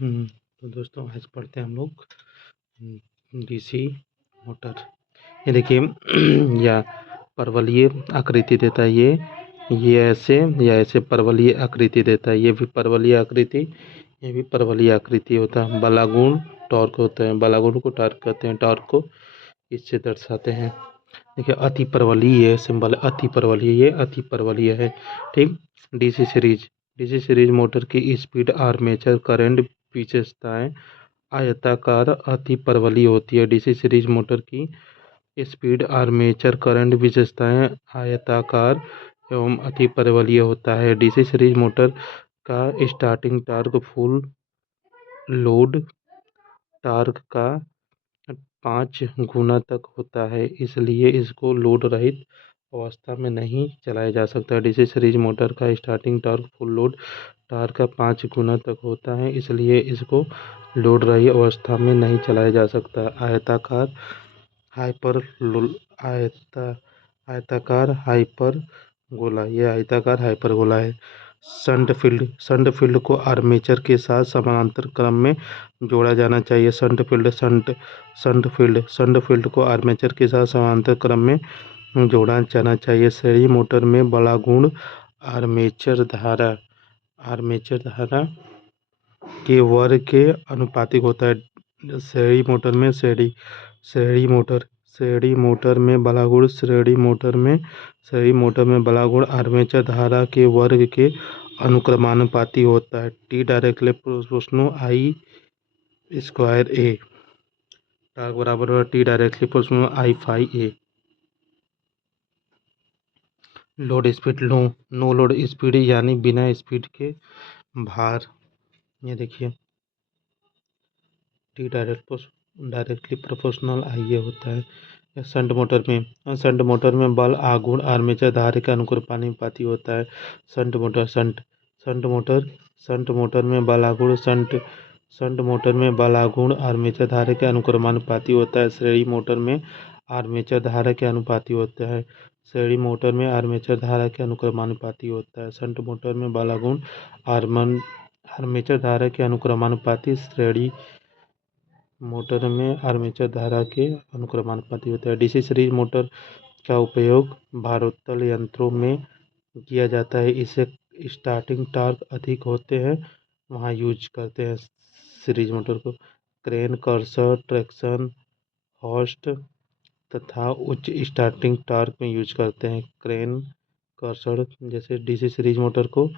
तो दोस्तों आज पढ़ते हैं हम लोग डीसी मोटर। ये देखिए या परवलयीय आकृति देता है ये ऐसे परवलयीय आकृति देता है। ये भी परवलयीय आकृति, ये भी परवलयीय आकृति होता है। बलागुण टॉर्क होता है, बलागुण को टॉर्क कहते हैं, टॉर्क को इससे दर्शाते हैं। देखिए अति परवलयीय सिंबल, अति परवलयीय, ये अति परवलयीय है। ठीक। डीसी सीरीज मोटर की स्पीड, आर्मेचर करंट विशेषताएं आयताकार अति परवलयीय होती है। डीसी सीरीज मोटर की स्पीड, आर्मेचर करंट विशेषताएं आयताकार एवं अति परवलयीय होता है। डीसी सीरीज मोटर का starting torque full load torque का 5 गुना तक होता है, इसलिए इसको लोड रहित अवस्था में नहीं चलाया जा सकता। डीसी सीरीज मोटर का starting torque full load torque का 5 गुना तक होता है, इसलिए इसको लोड रहित अवस्था में नहीं चलाया जा सकता। आयताकार हाइपर गोला, यह आयताकार हाइपर गोला है। शंट फील्ड को आर्मेचर के साथ समानांतर क्रम में जोड़ा जाना चाहिए। शंट फील्ड को आर्मेचर के साथ समानांतर क्रम में जोड़ा जाना चाहिए। श्रेणी मोटर में बड़ा गुण आर्मेचर धारा के वर्ग के अनुपातिक होता है। श्रेणी मोटर में बड़ा गुण आर्मेचर धारा के वर्ग के अनुक्रमानुपाती होता है। T directly proportional I square A, torque बराबर होगा T directly proportional I phi A. Load speed, no load speed यानी बिना स्पीड के भार। ये देखिए T directly proportional I A होता है। शंट मोटर में बल आघूर्ण आर्मेचर धारा के अनुक्रमानुपाती होता है। शंट मोटर में बल आघूर्ण आर्मेचर धारा के अनुक्रमानुपाती होता है। श्रेणी मोटर में आर्मेचर धारा के अनुपाती होता है। शंट मोटर में बल आघूर्ण आर्मेचर धारा के अनुक्रमानुपाती, श्रेणी मोटर में आर्मेचर धारा के अनुक्रमानुपाती होता है। डीसी सीरीज मोटर का उपयोग भारोत्तोलन यंत्रों में किया जाता है। इसे स्टार्टिंग टॉर्क अधिक होते हैं वहाँ यूज करते हैं सीरीज मोटर को। क्रेन, कर्सर, ट्रैक्शन, हॉस्ट तथा उच्च स्टार्टिंग टॉर्क में यूज करते हैं। क्रेन, कर्सर, जैसे डीसी सीरीज मोटर को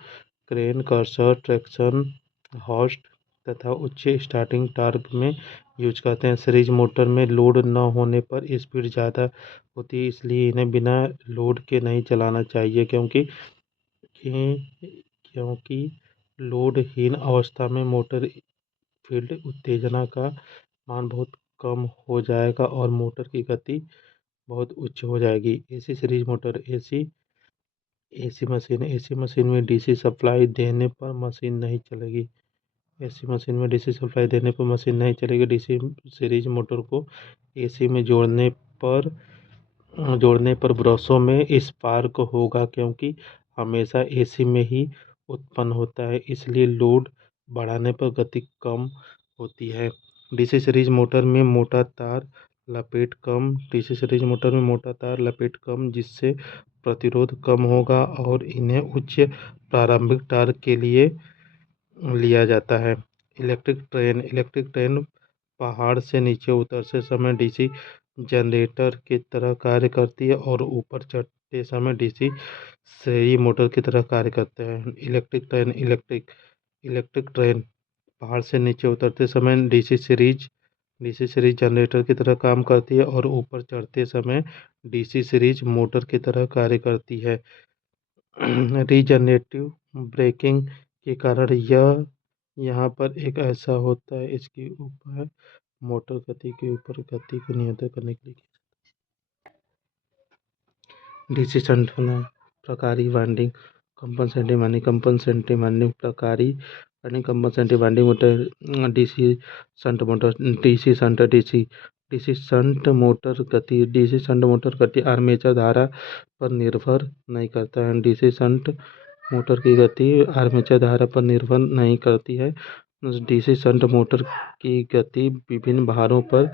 क्रेन, कर्सर, ट्रैक्शन, हॉस्ट तथा उच्च स्टार्टिंग टॉर्क में यूज करते हैं। सीरीज मोटर में लोड न होने पर स्पीड ज़्यादा होती है, इसलिए इन्हें बिना लोड के नहीं चलाना चाहिए, क्योंकि लोडहीन अवस्था में मोटर फील्ड उत्तेजना का मान बहुत कम हो जाएगा और मोटर की गति बहुत उच्च हो जाएगी। AC series motor, AC machine में डीसी सप्लाई देने पर मशीन नहीं चलेगी। डीसी सीरीज मोटर को एसी में जोड़ने पर ब्रशों में स्पार्क होगा, क्योंकि हमेशा एसी में ही उत्पन्न होता है, इसलिए लोड बढ़ाने पर गति कम होती है। डीसी सीरीज मोटर में मोटा तार लपेट कम, जिससे प्रतिरोध कम होगा और इन्हें उच्च प्रारंभिक टॉर्क के लिए लिया जाता है। इलेक्ट्रिक ट्रेन पहाड़ से नीचे उतरते समय डीसी जनरेटर की तरह कार्य करती है और ऊपर चढ़ते समय डीसी श्रेणी मोटर की तरह कार्य करते हैं। इलेक्ट्रिक ट्रेन पहाड़ से नीचे उतरते समय डीसी सीरीज जनरेटर की तरह काम करती है और ऊपर चढ़ते समय डीसी सीरीज मोटर की तरह कार्य करती है। रीजनरेटिव ब्रेकिंग के कारण यह यहाँ पर एक ऐसा होता है, इसके ऊपर मोटर गति के ऊपर गति को नियंत्रित करने के लिए। डीसी शंट प्रकारी वाइंडिंग, कंपनसेटिंग वाइंडिंग प्रकारी winding, compensating winding motor, DC shunt motor गति आर्मेचर धारा पर निर्भर नहीं करता है। डीसी शंट मोटर की गति आर्मेचर धारा पर निर्भर नहीं करती है। डीसी शंट मोटर की गति विभिन्न भारों पर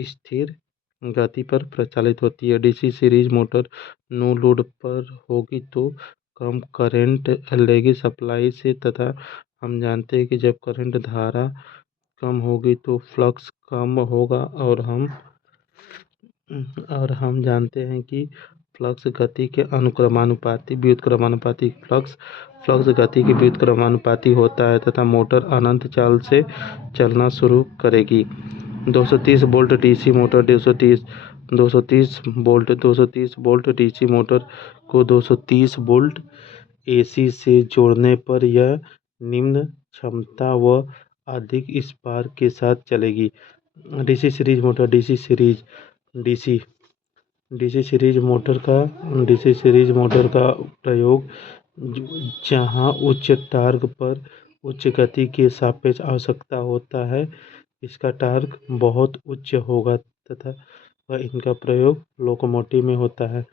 स्थिर गति पर प्रचालित होती है। DC series motor no load पर होगी तो कम करंट लेगी सप्लाई से, तथा हम जानते हैं कि जब करंट धारा कम होगी तो फ्लक्स कम होगा, और हम जानते हैं कि फ्लक्स गति के अनुक्रमानुपाती व्युत्क्रमानुपाती फ्लक्स गति के व्युत्क्रमानुपाती होता है तथा मोटर अनंत चाल से चलना शुरू करेगी। 230 volt DC motor 230 volt DC motor को 230 वोल्ट एसी से जोड़ने पर यह निम्न क्षमता व अधिक स्पार्क के साथ चलेगी। DC series motor DC series motor का प्रयोग जहां उच्च टार्क पर उच्च गति के सापेक्ष आवश्यकता होता है, इसका टार्क बहुत उच्च होगा तथा इनका प्रयोग लोकोमोटिव में होता है।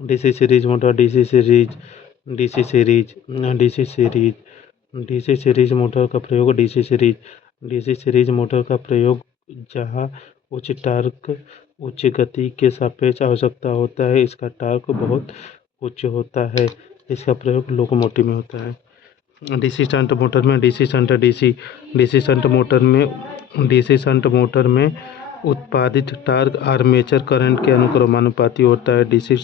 DC series motor DC series motor का प्रयोग डीसी सीरीज मोटर का प्रयोग जहां उच्च टार्क उच्च गति के सापेक्ष आवश्यकता होता है, इसका टार्क बहुत उच्च होता है, इसका प्रयोग लोकोमोटिव में होता है। डीसी शंट मोटर में उत्पादित टार्क आर्मेचर करंट के अनुक्रमानुपाती होता है। डीसी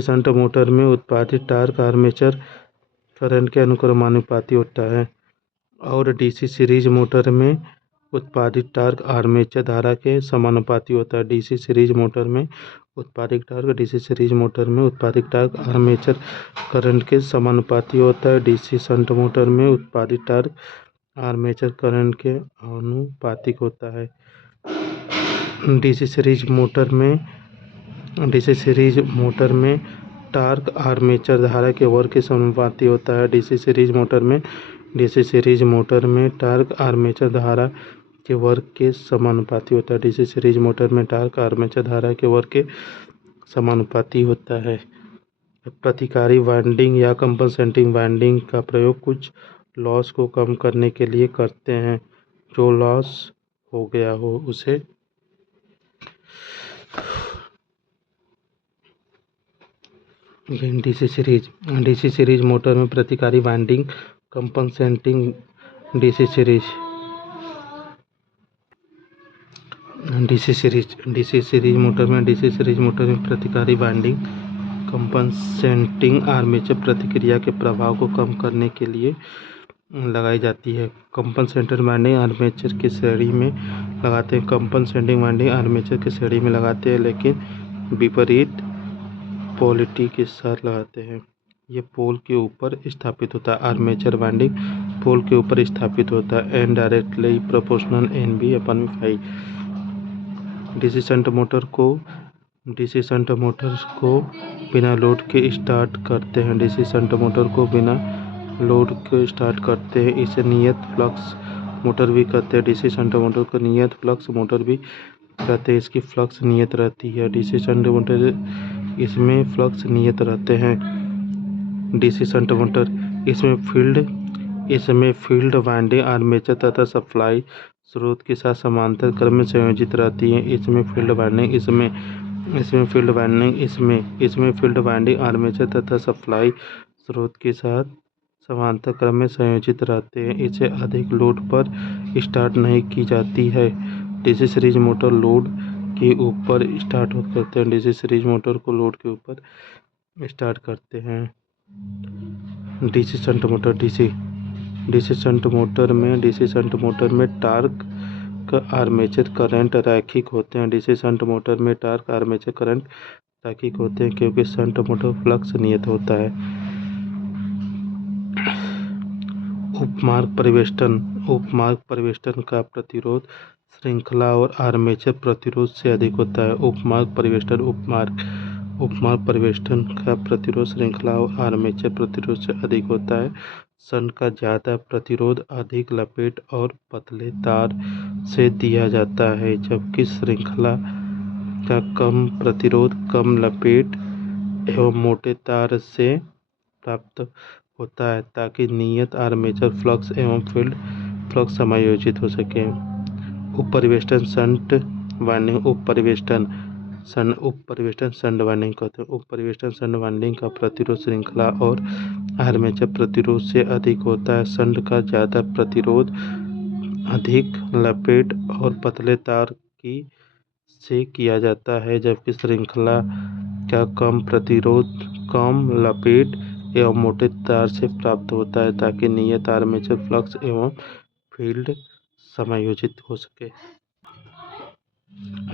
शंट मोटर में उत्पादित टार्क आर्मेचर करंट के अनुक्रमानुपाती होता है, और डीसी सीरीज मोटर में उत्पादित टार्क आर्मेचर धारा के समानुपाती होता है। डीसी सीरीज मोटर में उत्पादित टार्क आर्मेचर करंट के समानुपाती होता है। डीसी शंट मोटर में उत्पादित टार्क आर्मेचर करंट के आनुपातिक होता है। डीसी सीरीज मोटर में टार्क आर्मेचर धारा के वर्ग के समानुपाती होता है। डीसी सीरीज मोटर में टार्क आर्मेचर धारा के वर्ग के समानुपाती होता है। डीसी सीरीज मोटर में टार्क आर्मेचर धारा के वर्ग के समानुपाती होता है। प्रतिकारी वाइंडिंग या कंपनसेटिंग वाइंडिंग का प्रयोग कुछ लॉस को कम करने के लिए करते हैं। जो लॉस हो गया हो उसे डीसी सीरीज मोटर में प्रतिकारी winding compensating DC series motor में प्रतिकारी वाइंडिंग कंपनसेटिंग आर्मेचर प्रतिक्रिया के प्रभाव को कम करने के लिए लगाई जाती है। कंपनसेटेड वाइंडिंग आर्मेचर की श्रेणी में लगाते हैं। कंपनसेटिंग वाइंडिंग आर्मेचर की श्रेणी में लगाते हैं, लेकिन विपरीत पोलैरिटी के साथ लगाते हैं। ये पोल के ऊपर स्थापित होता है। आर्मेचर वाइंडिंग पोल के ऊपर स्थापित होता है। N directly proportional NV/φ। DC shunt motor को बिना लोड के स्टार्ट करते हैं। इसे नियत फ्लक्स मोटर भी कहते हैं। डीसी शंट मोटर को नियत फ्लक्स मोटर भी कहते हैं। इसकी फ्लक्स नियत रहती है। डीसी शंट मोटर इसमें फ्लक्स नियत रहते हैं। डीसी शंट मोटर इसमें फील्ड वाइंडिंग आर्मेचर तथा सप्लाई स्रोत के साथ समांतर क्रम में संयोजित रहती है। इसमें फील्ड वाइंडिंग आर्मेचर तथा सप्लाई स्रोत के साथ समांतर क्रम में संयोजित रहते हैं। इसे अधिक लोड पर स्टार्ट नहीं की जाती है। डीसी सीरीज मोटर लोड के ऊपर स्टार्ट करते हैं। डीसी सीरीज मोटर को लोड के ऊपर स्टार्ट करते हैं। डीसी शंट मोटर में टार्क आर्मेचर करंट रैखिक होते हैं। डीसी शंट मोटर में टार्क आर्मेचर करंट रैखिक होते हैं क्योंकि शंट मोटर फ्लक्स नियत होता है। उपमार्ग परिवेष्टन का प्रतिरोध श्रृंखला और आर्मेचर प्रतिरोध से अधिक होता है। उपमार्ग परिवेष्टन का प्रतिरोध श्रृंखला और आर्मेचर प्रतिरोध से अधिक होता है। शंट का ज्यादा प्रतिरोध अधिक लपेट और पतले तार से दिया जाता है, जबकि श्रृंखला का कम प्रतिरोध कम लपेट एवं मोटे तार से प्राप्त होता है, ताकि नियत आर्मेचर फ्लक्स एवं फील्ड फ्लक्स समायोजित हो सके। उप परिवेष्टन शंट वाइंडिंग उप परिवेष्टन शंट वाइंडिंग कहते हैं। उप परिवेष्टन शंट वाइंडिंग का प्रतिरोध श्रृंखला और आर्मेचर प्रतिरोध से अधिक होता है। शंट का ज़्यादा प्रतिरोध अधिक लपेट और पतले तार की से किया जाता है, जबकि श्रृंखला का कम प्रतिरोध कम लपेट एवं मोटे तार से प्राप्त होता है, ताकि नियत आर्मेचर फ्लक्स एवं फील्ड समायोजित हो सके।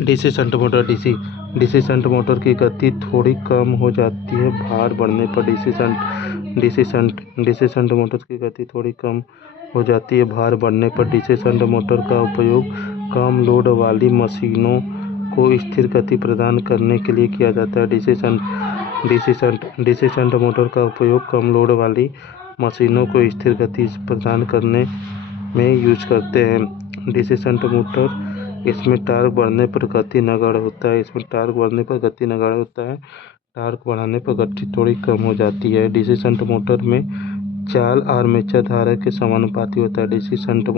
DC shunt motor DC shunt motor की गति थोड़ी कम हो जाती है भार बढ़ने पर। डीसी शंट मोटर की गति थोड़ी कम हो जाती है भार बढ़ने पर। डीसी शंट मोटर का उपयोग कम लोड वाली मशीनों को स्थिर गति प्रदान करने के लिए किया जाता है। डीसी शंट मोटर का उपयोग कम लोड वाली मशीनों को स्थिर गति प्रदान करने में यूज करते हैं। डीसी शंट मोटर इसमें टार्क बढ़ने पर गति नगण्य होता है। टार्क बढ़ाने पर गति थोड़ी कम हो जाती है। डीसी शंट मोटर में चाल आर्मेचर धारा के समानुपाती होता है। डीसी शंट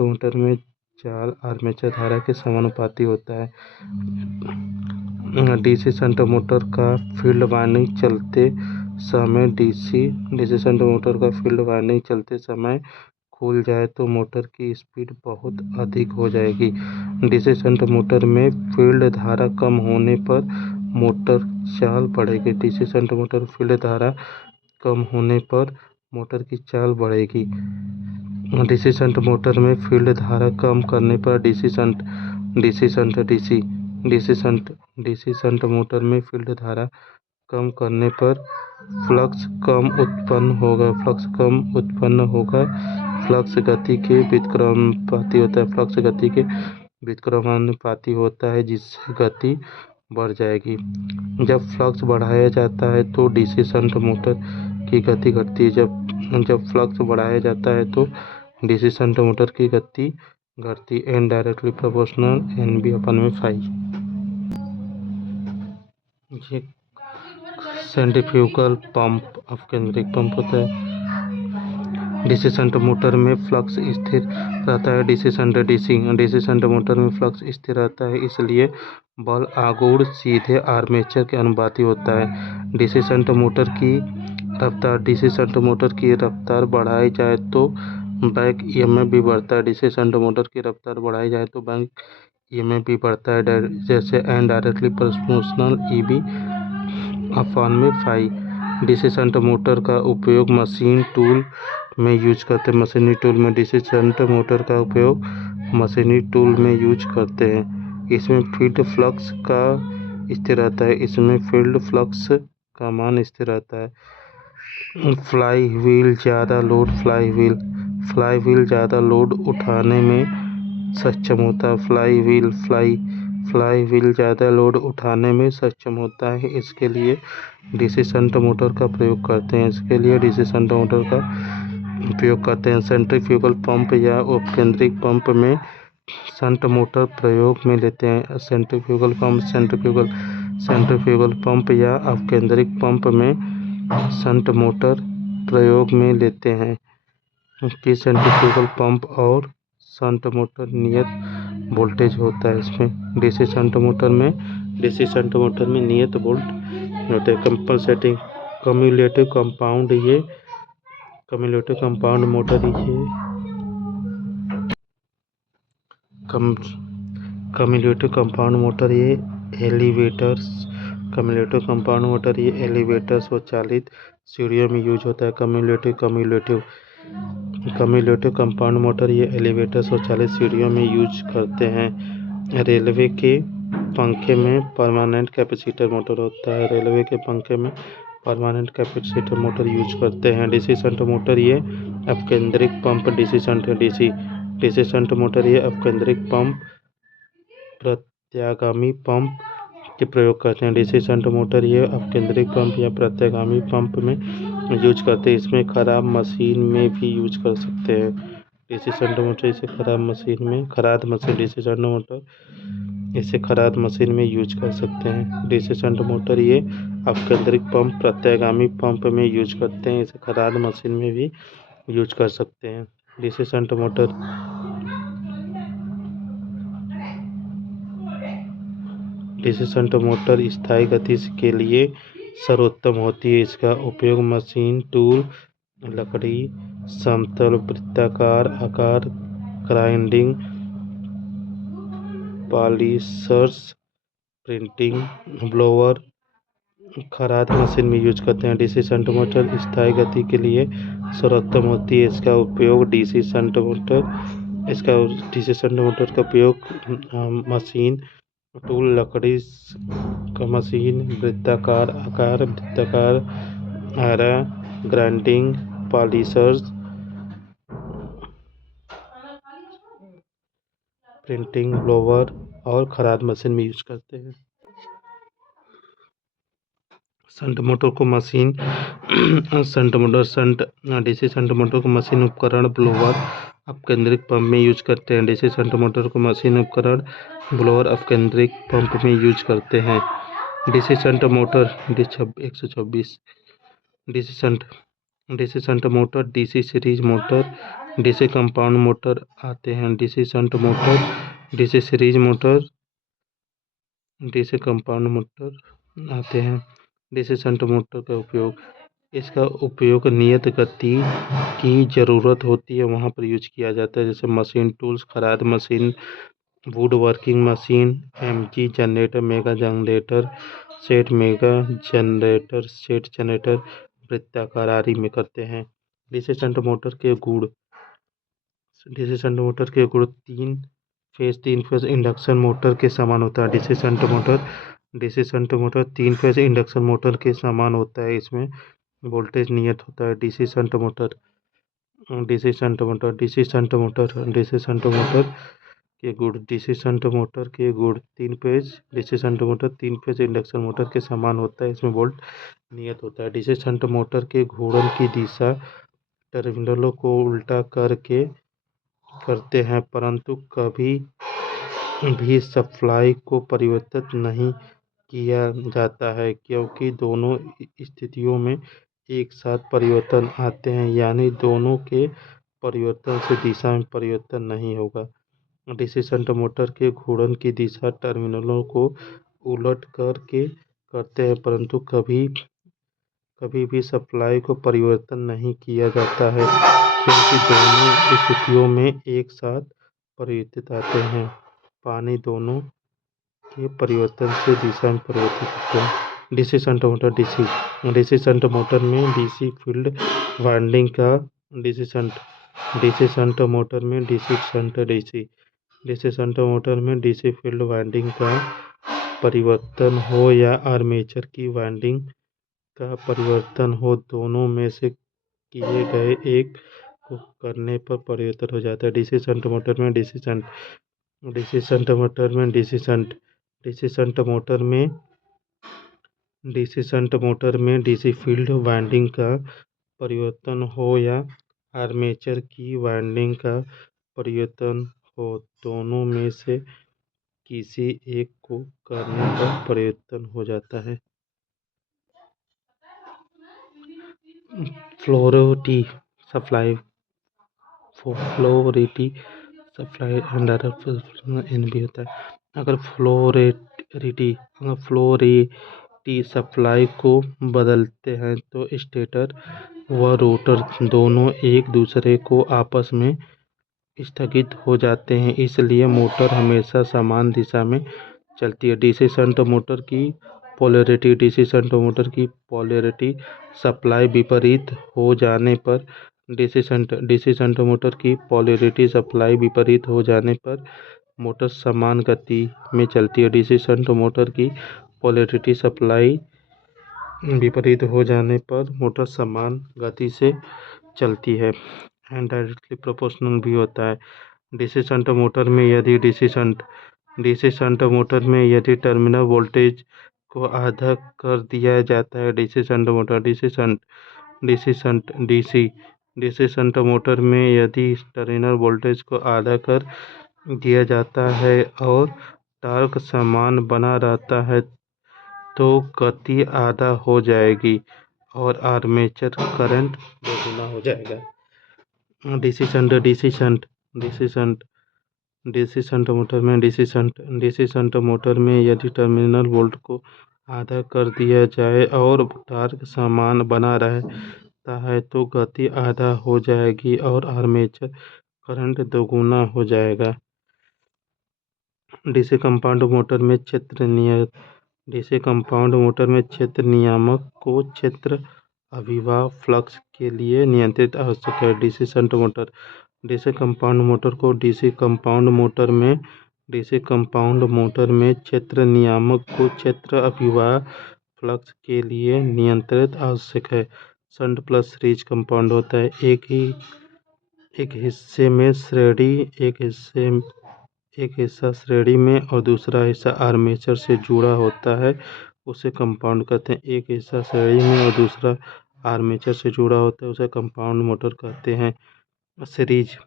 मोटर में चाल आर्मेचर धारा के समानुपाती होता है। डीसी शंट मोटर का फील्ड वाइंडिंग चलते समय खुल जाए तो मोटर की स्पीड बहुत अधिक हो जाएगी। डीसी शंट मोटर में फील्ड धारा कम होने पर मोटर चाल बढ़ेगी। डीसी शंट मोटर फील्ड धारा कम होने पर मोटर की चाल बढ़ेगी। डीसी शंट मोटर में फील्ड धारा कम करने पर डीसी शंट मोटर में फील्ड धारा कम करने पर फ्लक्स कम उत्पन्न होगा। फ्लक्स गति के व्युत्क्रमानुपाती होता है, जिससे गति बढ़ जाएगी। जब फ्लक्स बढ़ाया जाता है तो डीसी शंट मोटर की गति घटती है। जब फ्लक्स बढ़ाया जाता है तो डीसी शंट मोटर की गति घटती है। Directly proportional NB/φ। ये सेंट्रीफ्यूगल पंप अपकेंद्रिक पंप होता है। डीसी शंट मोटर में फ्लक्स स्थिर रहता है। डीसी शंट मोटर में फ्लक्स स्थिर रहता है, इसलिए बल आघूर्ण सीधे आर्मेचर के अनुपाती होता है। डीसी शंट मोटर की रफ्तार बढ़ाई जाए तो बैक ईएमएफ भी बढ़ता है। डीसी शंट मोटर की रफ्तार बढ़ाई जाए तो बैक ईएमएफ भी बढ़ता है, जैसे and directly proportional EB/φ। DC shunt motor का उपयोग मशीनी टूल में यूज करते हैं। इसमें फील्ड फ्लक्स का मान स्थिर रहता है। फ्लाई व्हील ज़्यादा लोड उठाने में सक्षम होता है। फ्लाई व्हील ज़्यादा लोड उठाने में सक्षम होता है, इसके लिए डीसी शंट मोटर का प्रयोग करते हैं। सेंट्रीफ्यूगल पंप या अपकेंद्रिक पंप में शंट मोटर प्रयोग में लेते हैं। सेंट्रीफ्यूगल पंप या अपकेंद्रिक पंप में शंट मोटर प्रयोग में लेते हैं कि सेंट्रीफ्यूगल पंप और शंट मोटर नियत वोल्टेज होता है। इसमें डीसी शंट मोटर में नियत वोल्ट होता है। कंपनसेटिंग कम्युलेटिव कंपाउंड मोटर ये एलिवेटर स्वचालित सीढ़ियों में यूज होता है। कम्युलेटिव कंपाउंड मोटर ये एलिवेटर स्वचालित सीढ़ियों में यूज करते हैं। रेलवे के पंखे में परमानेंट कैपेसिटर मोटर होता है। यूज करते हैं। डीसी शंट मोटर ये अपकेंद्रिक पंप डीसी शंट मोटर ये अपकेंद्रिक पंप प्रत्यागामी पंप के प्रयोग करते हैं। डीसी शंट मोटर ये अपकेंद्रिक पंप या प्रत्यागामी पंप में यूज करते हैं। इसमें खराद मशीन में भी यूज कर सकते हैं। डीसी शंट मोटर इसे खराद मशीन में यूज कर सकते हैं। डीसी शंट मोटर ये अपकेंद्रिक पंप प्रत्यागामी पंप में यूज करते हैं, इसे खराद मशीन में भी यूज कर सकते हैं। DC shunt motor DC shunt motor स्थायी गति के लिए सर्वोत्तम होती है। इसका उपयोग मशीन, टूल, लकड़ी, समतल वृत्ताकार आकार, ग्राइंडिंग, पॉलिशर्स, प्रिंटिंग, ब्लोअर, खराद मशीन में यूज करते हैं। डीसी शंट मोटर स्थायी गति के लिए सर्वोत्तम होती है। इसका उपयोग डीसी शंट मोटर का उपयोग मशीन, टूल, लकड़ी का मशीन, वृत्ताकार आकार, वृत्ताकार आरा, ग्राइंडिंग, पॉलिशर्स, प्रिंटिंग, ब्लोअर और खराद मशीन में यूज करते हैं। शंट मोटर को मशीन डीसी शंट मोटर को मशीन उपकरण, ब्लोअर, अपकेंद्रित पंप में यूज करते हैं। डीसी शंट मोटर को मशीन उपकरण, ब्लोअर, अपकेंद्रित पंप में यूज करते हैं। DC shunt motor 126 DC shunt motor, DC series motor, DC compound motor आते हैं। DC shunt motor, DC series motor, DC compound motor आते हैं। डीसी शंट मोटर का उपयोग, इसका उपयोग नियत गति की ज़रूरत होती है वहाँ पर यूज किया जाता है, जैसे मशीन, टूल्स, खराद machine, wood working machine, MG generator, mega generator set, generator वृत्ताकार आदि में करते हैं। डीसी शंट मोटर के गुण, डीसी शंट मोटर के गुण तीन फेज इंडक्शन मोटर के समान होता है। DC shunt motor 3 phase induction motor के समान होता है। इसमें वोल्टेज नियत होता है। डीसी शंट मोटर के गुण, डीसी शंट मोटर के गुण DC shunt motor 3 phase induction motor के समान होता है। इसमें वोल्ट नियत होता है। डीसी शंट मोटर के घूर्णन की दिशा टर्मिनलों को उल्टा करके करते हैं, परंतु कभी भी सप्लाई को परिवर्तित नहीं किया जाता है, क्योंकि दोनों स्थितियों में एक साथ परिवर्तन आते हैं, यानी दोनों के परिवर्तन से दिशा में परिवर्तन नहीं होगा। डीसी शंट मोटर के घूर्णन की दिशा टर्मिनलों को उलट करके करते हैं, परंतु कभी भी सप्लाई को परिवर्तन नहीं किया जाता है, क्योंकि दोनों स्थितियों में एक साथ परिवर्तित आते हैं। पानी दोनों के परिवर्तन से दिशा में परिवर्तित होते हैं। DC shunt motor, DC shunt motor में डीसी फील्ड वाइंडिंग का डीसी शंट मोटर में डीसी शंट मोटर में डीसी फील्ड वाइंडिंग का परिवर्तन हो या आर्मेचर की वाइंडिंग का परिवर्तन हो, दोनों में से किए गए एक को करने पर परिवर्तन हो जाता है। डीसी शंट मोटर में डीसी शंट मोटर में डीसी शंट मोटर में डीसी फील्ड वाइंडिंग का परिवर्तन हो या आर्मेचर की वाइंडिंग का परिवर्तन हो, दोनों में से किसी एक को करने पर परिवर्तन हो जाता है। फ्लोरिटी सप्लाई अंडर इन भी होता है। अगर फ्लोरिटी सप्लाई को बदलते हैं तो स्टेटर व रोटर दोनों एक दूसरे को आपस में स्थगित हो जाते हैं, इसलिए मोटर हमेशा समान दिशा में चलती है। डीसी शंट मोटर की पोलैरिटी सप्लाई विपरीत हो जाने पर डीसी शंट मोटर की पोलैरिटी सप्लाई विपरीत हो जाने पर मोटर समान गति में चलती है। डीसी शंट मोटर की पोलैरिटी सप्लाई विपरीत हो जाने पर मोटर समान गति से चलती है। एंड डायरेक्टली प्रोपोर्शनल भी होता है। डीसी शंट मोटर में यदि टर्मिनल वोल्टेज को आधा कर दिया जाता है, डीसी शंट मोटर में यदि टर्मिनल वोल्टेज को आधा कर दिया जाता है और टॉर्क समान बना रहता है, तो गति आधा हो जाएगी और आर्मेचर करंट दोगुना हो जाएगा। DC shunt DC shunt DC shunt DC shunt motor में डीसी शंट मोटर में यदि टर्मिनल वोल्ट को आधा कर दिया जाए और टार्क समान बना रहता है तो गति आधा हो जाएगी और आर्मेचर करंट दोगुना हो जाएगा। डीसी कंपाउंड मोटर में डीसी कंपाउंड मोटर में क्षेत्र नियामक को क्षेत्र अभिवाह फ्लक्स के लिए नियंत्रित आवश्यक है। DC shunt motor DC compound motor को डीसी कंपाउंड मोटर में क्षेत्र नियामक को क्षेत्र अभिवाह फ्लक्स के लिए नियंत्रित आवश्यक है। शंट प्लस सीरीज कंपाउंड होता है। एक हिस्सा श्रेणी में और दूसरा हिस्सा आर्मेचर से जुड़ा होता है, उसे कंपाउंड कहते हैं। एक हिस्सा श्रेणी में और दूसरा आर्मेचर से जुड़ा होता है, उसे कंपाउंड मोटर कहते हैं। सीरीज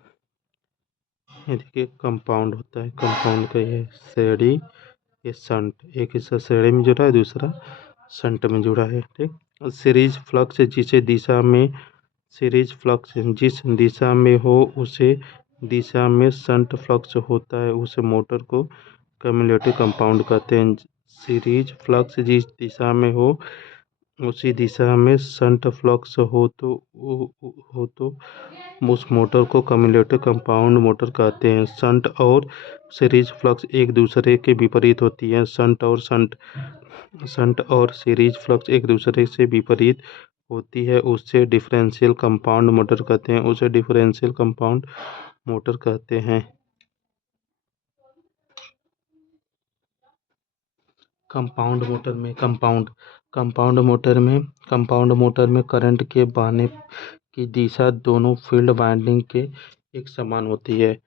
देखिए कंपाउंड होता है, कंपाउंड का ये श्रेणी, ये शंट। एक हिस्सा श्रेणी में जुड़ा है, दूसरा शंट में जुड़ा है। ठीक। सीरीज फ्लक्स जिस दिशा में हो उसे दिशा में शंट फ्लक्स होता है, उसे मोटर को कम्युलेटिव कंपाउंड कहते हैं। सीरीज फ्लक्स जिस दिशा में हो उसी दिशा में शंट फ्लक्स हो तो उस मोटर को कम्युलेटिव कंपाउंड मोटर कहते हैं। शंट और सीरीज फ्लक्स एक दूसरे के विपरीत होती है। शंट और सीरीज फ्लक्स एक दूसरे से विपरीत होती है, उसे डिफरेंशियल कंपाउंड मोटर कहते हैं। कंपाउंड मोटर में करंट के बहने की दिशा दोनों फील्ड वाइंडिंग के एक समान होती है।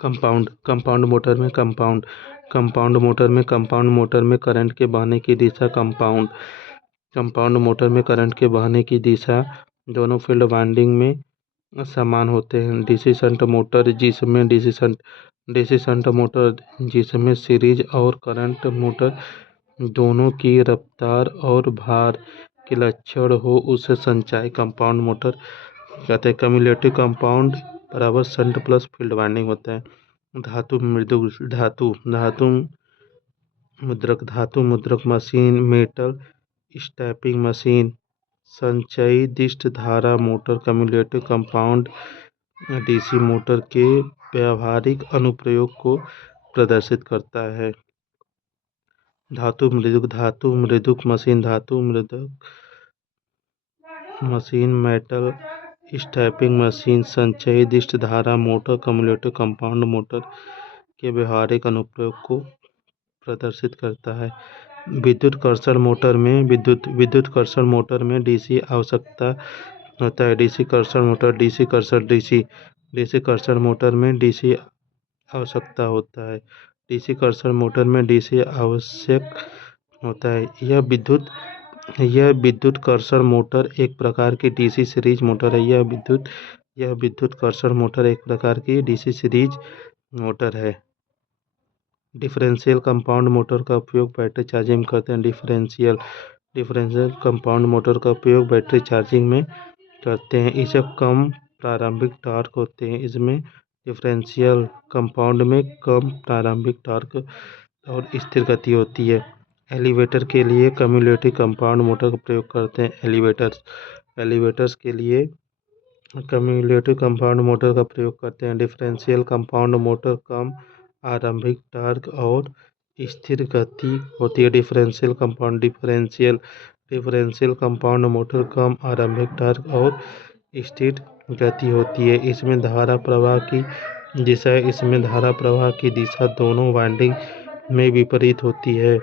कंपाउंड मोटर में करंट के बहने की दिशा कंपाउंड मोटर में करंट के बहने की दिशा दोनों फील्ड वाइंडिंग में समान होते हैं। डीसी शंट मोटर जिसमें सीरीज और करंट मोटर दोनों की रफ्तार और भार के लक्षण हो, उसे संचायी कंपाउंड मोटर कहते हैं। कम्युलेटिव कंपाउंड बराबर शंट प्लस फील्ड वाइंडिंग होता है। धातु मुद्रक मशीन, मेटल स्टैंपिंग मशीन, संचयी दिष्ट धारा motor cumulative compound DC motor के व्यावहारिक अनुप्रयोग को प्रदर्शित करता है। धातु मृदुक मशीन, मेटल स्टैंपिंग मशीन, संचयी दिष्ट धारा मोटर कम्युलेटिव कंपाउंड मोटर के व्यावहारिक अनुप्रयोग को प्रदर्शित करता है। विद्युत कर्षण मोटर में डीसी आवश्यकता होता है। डीसी कर्षण मोटर में डीसी आवश्यकता होता है। डीसी कर्षण मोटर में डीसी आवश्यक होता है। यह विद्युत कर्षण मोटर एक प्रकार की डीसी सीरीज मोटर है। यह विद्युत कर्षण मोटर एक प्रकार की डीसी सीरीज मोटर है। डिफरेंशियल कंपाउंड मोटर का उपयोग बैटरी चार्जिंग में करते हैं। डिफरेंशियल कंपाउंड मोटर का उपयोग बैटरी चार्जिंग में करते हैं। इसे कम प्रारंभिक टॉर्क होते हैं। इसमें डिफरेंशियल कंपाउंड में कम प्रारंभिक टॉर्क और स्थिर गति होती है। एलिवेटर के लिए कम्युलेटिव कंपाउंड मोटर का प्रयोग करते हैं। एलिवेटर्स के लिए कम्युलेटिव कंपाउंड मोटर का प्रयोग करते हैं। डिफरेंशियल कंपाउंड मोटर कम आरंभिक टॉर्क और स्थिर गति होती है। डिफरेंशियल कंपाउंड मोटर कम आरंभिक टॉर्क और स्थिर गति होती है। इसमें धारा प्रवाह की दिशा दोनों वाइंडिंग में विपरीत होती है।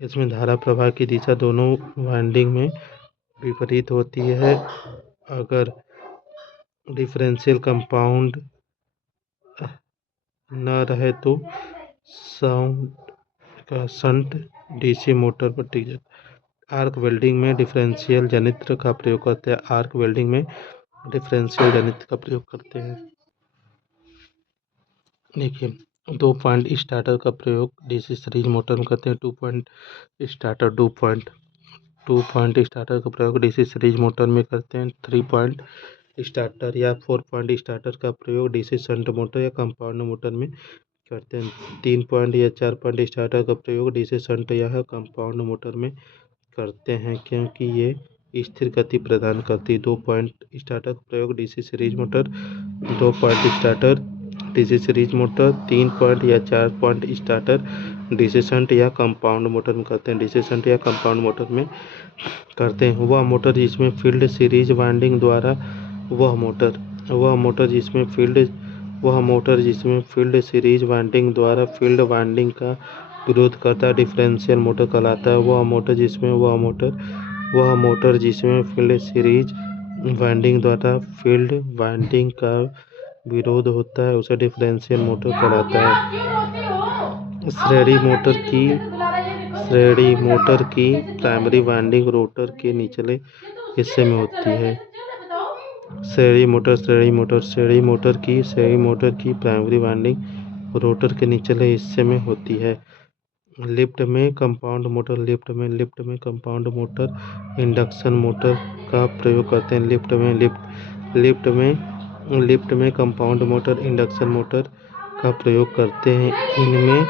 इसमें धारा प्रवाह की दिशा दोनों वाइंडिंग में विपरीत होती है। अगर डिफरेंशियल कंपाउंड न रहे तो शंट डीसी मोटर पर टिक जाता है। आर्क वेल्डिंग में डिफरेंशियल जनित्र का प्रयोग करते हैं। देखिए 2 पॉइंट स्टार्टर का प्रयोग डीसी सीरीज मोटर में करते हैं। 2 पॉइंट स्टार्टर 2 पॉइंट स्टार्टर का प्रयोग डीसी सीरीज मोटर में करते हैं। 3 पॉइंट स्टार्टर या 4 पॉइंट स्टार्टर का प्रयोग डीसी शंट मोटर या कंपाउंड मोटर में करते हैं। 3 पॉइंट या 4 पॉइंट स्टार्टर का प्रयोग डीसी शंट या कंपाउंड मोटर में करते हैं, क्योंकि ये स्थिर गति प्रदान करती है। 2 पॉइंट स्टार्टर का प्रयोग DC series motor, 2 point starter DC series motor, 3 point या 4 पॉइंट स्टार्टर डीसी शंट या कंपाउंड मोटर में करते हैं। डीसी शंट या कंपाउंड मोटर में करते हैं वह मोटर जिसमें फील्ड सीरीज वाइंडिंग द्वारा वह मोटर जिसमें फील्ड सीरीज वाइंडिंग द्वारा फील्ड वाइंडिंग का विरोध करता है डिफरेंशियल मोटर कहलाता है। वह मोटर जिसमें फील्ड सीरीज वाइंडिंग द्वारा फील्ड वाइंडिंग का विरोध होता है उसे डिफरेंशियल मोटर कहलाता है। श्रेणी मोटर की प्राइमरी वाइंडिंग रोटर के निचले हिस्से में होती है। श्रेणी मोटर की प्राइमरी वाइंडिंग रोटर के निचले हिस्से में होती है। लिफ्ट में कंपाउंड मोटर इंडक्शन मोटर का प्रयोग करते हैं। लिफ्ट में कंपाउंड मोटर इंडक्शन मोटर का प्रयोग करते हैं। इनमें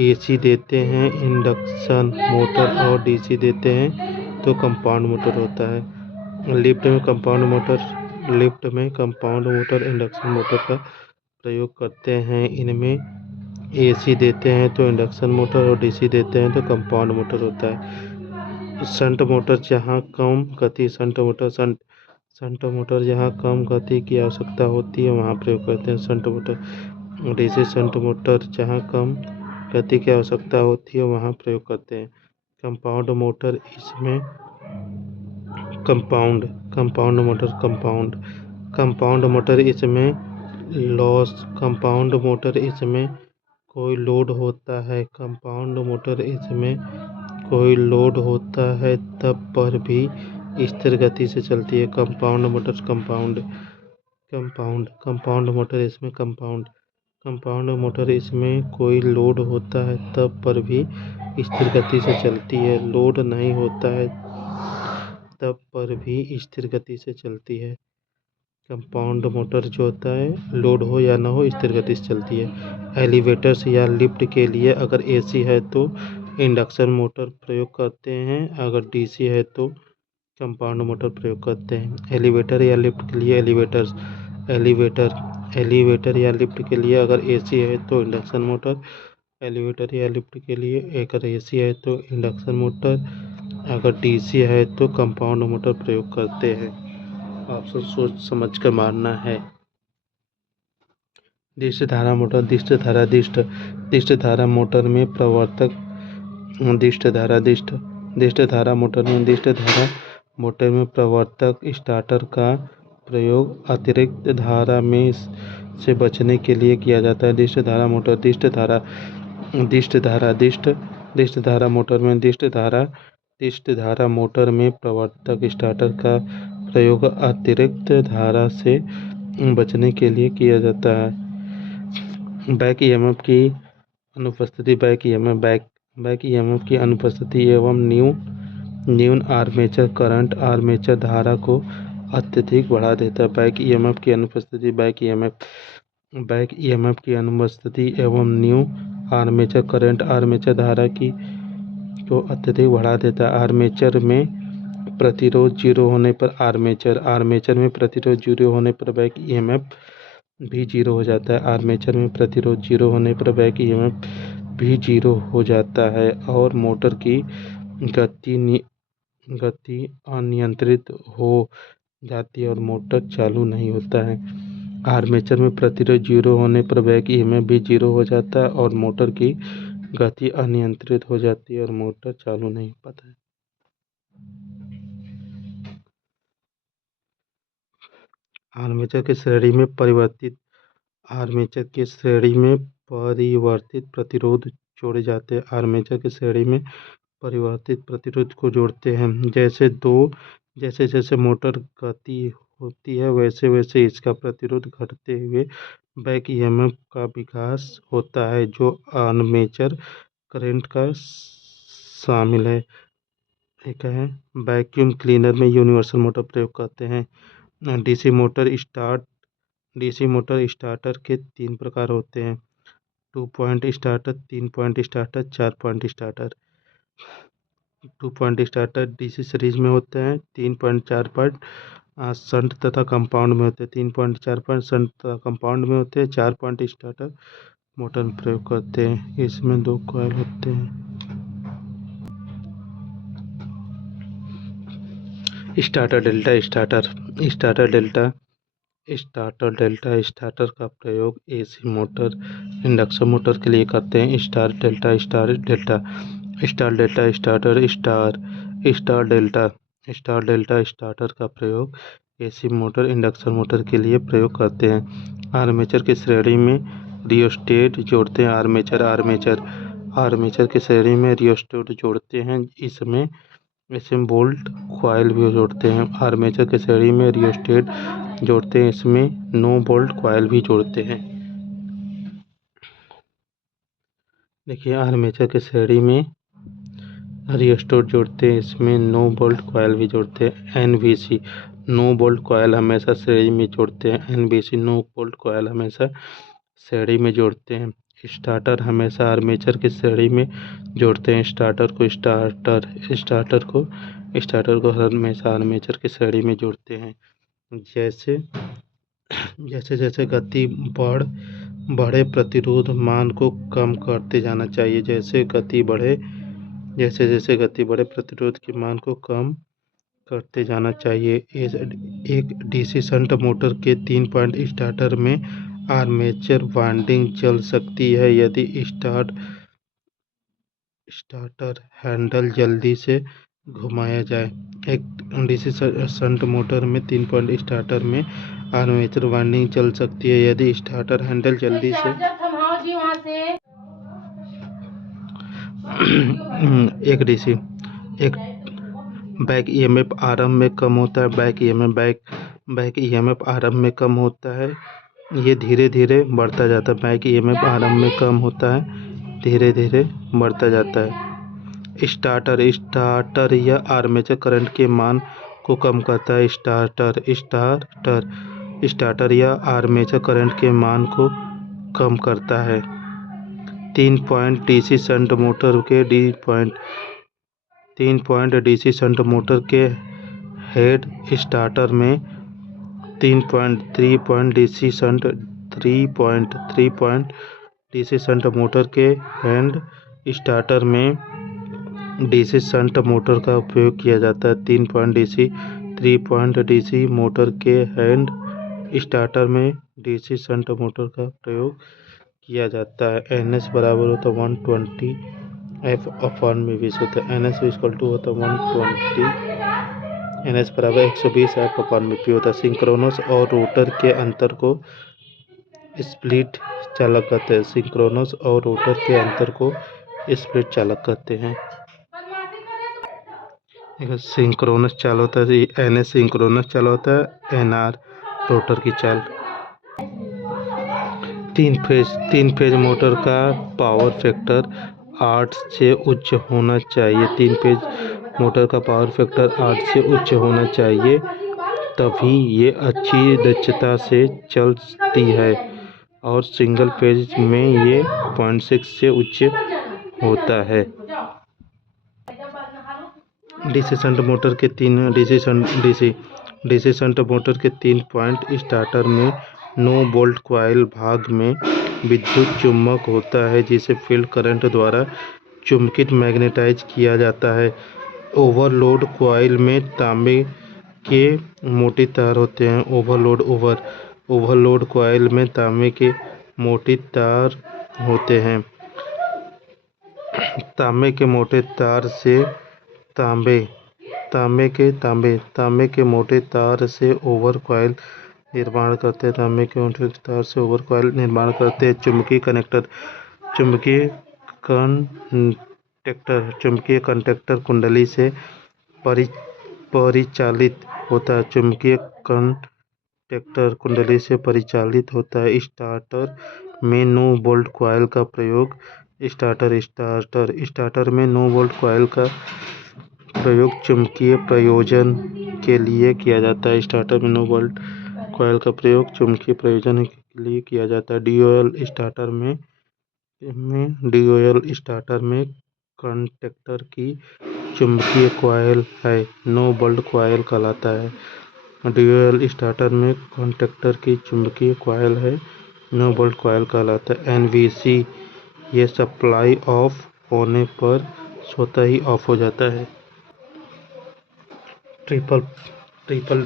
एसी देते हैं इंडक्शन मोटर और डीसी देते हैं तो कंपाउंड मोटर होता है। लिफ्ट में कंपाउंड मोटर इंडक्शन मोटर का प्रयोग करते हैं। इनमें एसी देते हैं तो इंडक्शन मोटर और डीसी देते हैं तो कंपाउंड मोटर होता है। शंट मोटर जहां कम गति की आवश्यकता होती है वहां प्रयोग करते हैं shunt motor. DC shunt motor जहां कम गति की आवश्यकता होती है वहां प्रयोग करते हैं। कंपाउंड मोटर इसमें कोई लोड होता है तब पर भी स्थिर गति से चलती है। कंपाउंड मोटर इसमें कोई लोड होता है तब पर भी स्थिर गति से चलती है। लोड नहीं होता है तब पर भी स्थिर गति से चलती है। कंपाउंड मोटर जो होता है लोड हो या ना हो स्थिर गति से चलती है। एलिवेटर्स या लिफ्ट के लिए अगर एसी है तो इंडक्शन मोटर प्रयोग करते हैं, अगर डीसी है तो कंपाउंड मोटर प्रयोग करते हैं। एलिवेटर या लिफ्ट के लिए अगर एसी है तो इंडक्शन मोटर, एलिवेटर या लिफ्ट के लिए अगर एसी है तो इंडक्शन मोटर, अगर डीसी है तो कंपाउंड मोटर प्रयोग करते हैं। आपसे सोच समझ कर मारना है। दिष्ट धारा मोटर में प्रवर्तक प्रवर्तक स्टार्टर का प्रयोग अतिरिक्त धारा में से बचने के लिए किया जाता है। दिष्ट धारा मोटर में प्रवर्तक स्टार्टर का प्रयोग अतिरिक्त धारा से बचने के लिए किया जाता है। बैक ईएमएफ की अनुपस्थिति एवं न्यून आर्मेचर करंट आर्मेचर धारा को अत्यधिक बढ़ा देता है। बैक ईएमएफ की अनुपस्थिति एवं न्यून आर्मेचर करंट आर्मेचर धारा को अत्यधिक बढ़ा देता है। आर्मेचर में प्रतिरोध जीरो होने पर बैक ईएमएफ भी जीरो हो जाता है। आर्मेचर में प्रतिरोध जीरो होने पर बैक ईएमएफ भी जीरो हो जाता है और मोटर की गति अनियंत्रित हो जाती है और मोटर चालू नहीं होता है। आर्मेचर में प्रतिरोध जीरो होने पर बैक ईएमएफ भी जीरो हो जाता है और मोटर की गति अनियंत्रित हो जाती है और मोटर चालू नहीं हो पाता है। आर्मेचर की श्रेणी में परिवर्तित प्रतिरोध जोड़े जाते हैं। आर्मेचर की श्रेणी में परिवर्तित प्रतिरोध को जोड़ते हैं। जैसे मोटर गति होती है वैसे वैसे इसका प्रतिरोध घटते हुए बैक ईएमएफ का विकास होता है जो आर्मेचर करंट का शामिल है। एक है वैक्यूम क्लीनर में यूनिवर्सल मोटर प्रयोग करते हैं। डीसी मोटर स्टार्टर के 3 प्रकार होते हैं: 2 point starter, 3 point starter, 4 point starter. 2 point starter DC series में होते हैं। 3.4 पॉइंट शंट तथा कंपाउंड में होते हैं। 3.4 पॉइंट शंट तथा कंपाउंड में होते हैं। 4 पॉइंट स्टार्टर मोटर में प्रयोग करते हैं। इसमें 2 कॉइल होते हैं। स्टार्टर डेल्टा स्टार्टर का प्रयोग एसी मोटर, इंडक्शन मोटर के लिए करते हैं। Star delta star delta starter का प्रयोग एसी मोटर, इंडक्शन मोटर के लिए प्रयोग करते हैं। आर्मेचर की श्रेणी में रियोस्टेट जोड़ते हैं। आर्मेचर की श्रेणी में रियोस्टेट जोड़ते हैं। इसमें बोल्ट कॉइल भी जोड़ते हैं। आर्मेचर के श्रेणी में रियोस्टेट जोड़ते हैं। इसमें नो बोल्ट कॉइल भी जोड़ते हैं। देखिए, आर्मेचर के श्रेणी में रियोस्टेट जोड़ते हैं। इसमें नो बोल्ट कॉइल भी जोड़ते हैं। एनवीसी नो बोल्ट कॉइल हमेशा श्रेणी में जोड़ते हैं। एनवीसी नो बोल्ट कॉइल हमेशा श्रेणी में जोड़ते हैं। स्टार्टर हमेशा आर्मेचर की श्रेणी में जोड़ते हैं। स्टार्टर को हमेशा आर्मेचर की श्रेणी में जोड़ते हैं। जैसे जैसे गति बढ़े प्रतिरोध मान को कम करते जाना चाहिए। जैसे गति बढ़े प्रतिरोध के मान को कम करते जाना चाहिए। एक डीसी शंट मोटर के 3 पॉइंट स्टार्टर में आर्मेचर वाइंडिंग जल सकती है यदि स्टार्टर हैंडल जल्दी से घुमाया जाए। एक डीसी शंट मोटर में 3 पॉइंट स्टार्टर में आर्मेचर वाइंडिंग चल सकती है यदि स्टार्टर हैंडल जल्दी से एक बैक ईएमएफ आरंभ में कम होता है। बैक ईएमएफ आरंभ में कम होता है। ये धीरे धीरे बढ़ता जाता है। बैक ईएमएफ आरंभ में कम होता है, धीरे धीरे बढ़ता जाता है। स्टार्टर या आर्मेचर करंट के मान को कम करता है। स्टार्टर या आर्मेचर करंट के मान को कम करता है। 3 पॉइंट डीसी शंट मोटर के हेड स्टार्टर में 3 पॉइंट डीसी शंट मोटर के हैंड स्टार्टर में डीसी शंट मोटर का उपयोग किया जाता है। 3 पॉइंट डीसी मोटर के हैंड स्टार्टर में डीसी शंट मोटर का प्रयोग किया जाता है। NS बराबर होता है 120 F/20 होता है। NS इक्वल टू होता है 120 NS बराबर 120 F/P होता है। सिंक्रोनस और रोटर के अंतर को स्प्लिट चालक कहते हैं। सिंक्रोनस चाल होता है NS सिंक्रोनस चाल होता है। NR रोटर की चाल। 3 फेज मोटर का पावर फैक्टर 8 से उच्च होना चाहिए। 3 फेज मोटर का पावर फैक्टर 8 से उच्च होना चाहिए, तभी ये अच्छी दक्षता से चलती है। और सिंगल फेज में ये 0.6 से उच्च होता है। डीसी शंट मोटर के 3 पॉइंट स्टार्टर में नो बोल्ट कॉइल भाग में विद्युत चुम्बक होता है जिसे फील्ड करंट द्वारा चुंबकित मैग्नेटाइज किया जाता है। ओवरलोड कॉइल में तांबे के मोटे तार होते हैं। ओवरलोड कॉइल में तांबे के मोटे तार होते हैं। तांबे के मोटे तार से ओवर कॉइल निर्माण करते हैं। चुंबकीय कंडक्टर कुंडली से परिचालित होता है। चुंबकीय ट्रैक्टर कुंडली से परिचालित होता है। स्टार्टर में नो बोल्ट कॉइल का प्रयोग स्टार्टर में नो बोल्ट कॉइल का प्रयोग चुंबकीय प्रयोजन के लिए किया जाता है। स्टार्टर में नो बोल्ट कॉइल का प्रयोग चुंबकीय प्रयोजन के लिए किया जाता है। डीओएल स्टार्टर में कंडक्टर की चुंबकीय कॉइल है, नो बोल्ट कॉइल कहलाता है। डीओएल स्टार्टर में कंडक्टर की चुंबकीय कॉइल है, नो बोल्ट कॉइल कहलाता है। एनवीसी ये सप्लाई ऑफ होने पर स्वतः ही ऑफ हो जाता है। ट्रिपल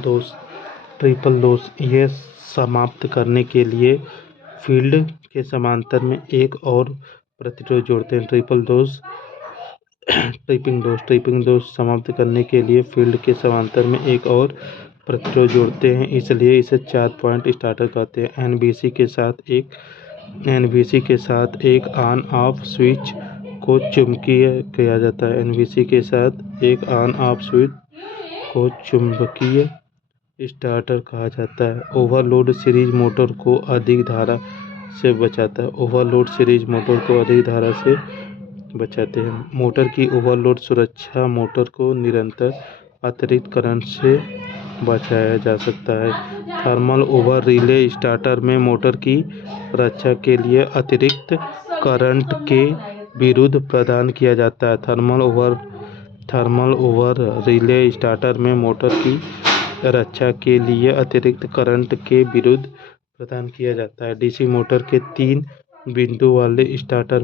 दोष ये समाप्त करने के लिए फील्ड के समांतर में एक और प्रतिरोध जोड़ते हैं। ट्रिपिंग दोष समाप्त करने के लिए फील्ड के समांतर में एक और प्रतिरोध जोड़ते हैं, इसलिए इसे 4 पॉइंट स्टार्टर कहते हैं। एनवीसी के साथ एक ऑन ऑफ स्विच को चुंबकीय किया जाता है। एनवीसी के साथ एक ऑन ऑफ स्विच को चुंबकीय स्टार्टर कहा जाता है। ओवरलोड सीरीज मोटर को अधिक धारा से बचाता है। मोटर की ओवरलोड सुरक्षा मोटर को निरंतर अतिरिक्त करंट से बचाया जा सकता है। थर्मल ओवर रिले स्टार्टर में मोटर की रक्षा के लिए अतिरिक्त करंट के विरुद्ध प्रदान किया जाता है। थर्मल ओवर रिले स्टार्टर में मोटर की रक्षा के लिए अतिरिक्त करंट के विरुद्ध प्रदान किया जाता है। डीसी मोटर के 3 बिंदु वाले स्टार्टर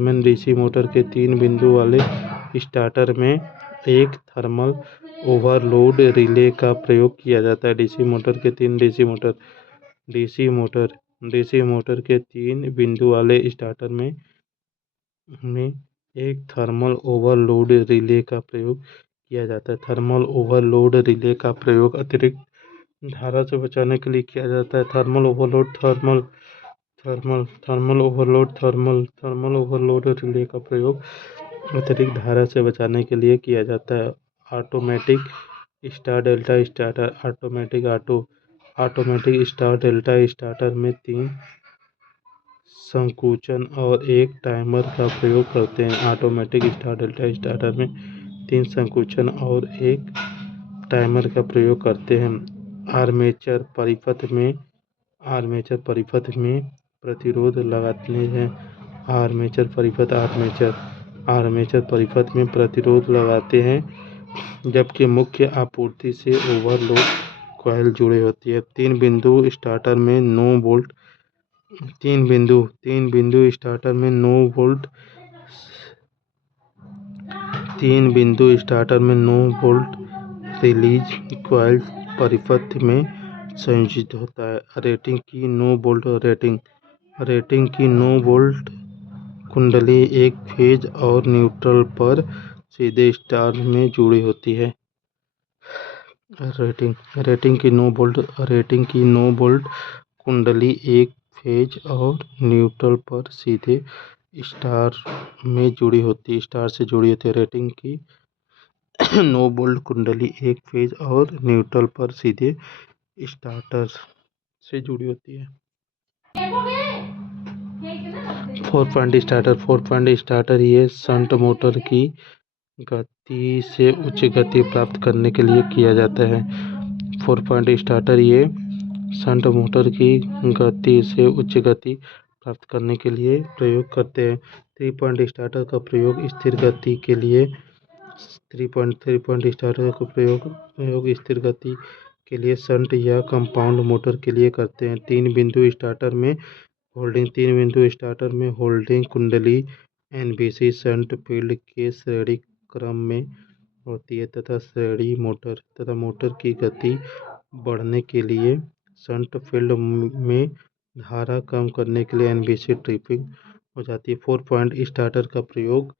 में एक थर्मल ओवरलोड रिले का प्रयोग किया जाता है। डीसी मोटर के 3 बिंदु वाले स्टार्टर में एक थर्मल ओवरलोड रिले का प्रयोग किया जाता है। थर्मल ओवरलोड रिले का प्रयोग अतिरिक्त धारा से बचाने के लिए किया जाता है। थर्मल ओवरलोड रिले का प्रयोग अतिरिक्त धारा से बचाने के लिए किया जाता है। ऑटोमेटिक स्टार डेल्टा स्टार्टर में 3 संकुचन और एक टाइमर का प्रयोग करते हैं। ऑटोमेटिक स्टार डेल्टा स्टार्टर में 3 संकुचन और एक टाइमर का प्रयोग करते हैं। आर्मेचर परिपथ में प्रतिरोध लगाते हैं। आर्मेचर परिपथ में प्रतिरोध लगाते हैं, जबकि मुख्य आपूर्ति से ओवरलोड कॉइल जुड़ी होती है। 3 बिंदु स्टार्टर में नो बोल्ट रिलीज कॉइल परिपथ में संयोजित होता है। रेटिंग की नो बोल्ट कुंडली एक फेज और न्यूट्रल पर सीधे स्टार में जुड़ी होती है। रेटिंग की नो बोल्ट कुंडली एक फेज और न्यूट्रल पर सीधे स्टार से जुड़ी होती है। रेटिंग की नो बोल्ट कुंडली एक फेज और न्यूट्रल पर सीधे स्टार्टर से जुड़ी होती है। 4 पॉइंट स्टार्टर ये शंट मोटर की गति से उच्च गति प्राप्त करने के लिए किया जाता है। 4 पॉइंट स्टार्टर ये शंट मोटर की गति से उच्च गति प्राप्त करने के लिए प्रयोग करते हैं। 3 पॉइंट स्टार्टर का प्रयोग स्थिर गति के लिए 3 पॉइंट स्टार्टर का प्रयोग स्थिर गति के लिए शंट या कंपाउंड मोटर के लिए करते हैं। 3 बिंदु स्टार्टर में होल्डिंग कुंडली एनवीसी शंट फील्ड के श्रेणी क्रम में होती है तथा मोटर की गति बढ़ने के लिए शंट फील्ड में धारा कम करने के लिए एनवीसी ट्रिपिंग हो जाती है। 4 पॉइंट स्टार्टर का प्रयोग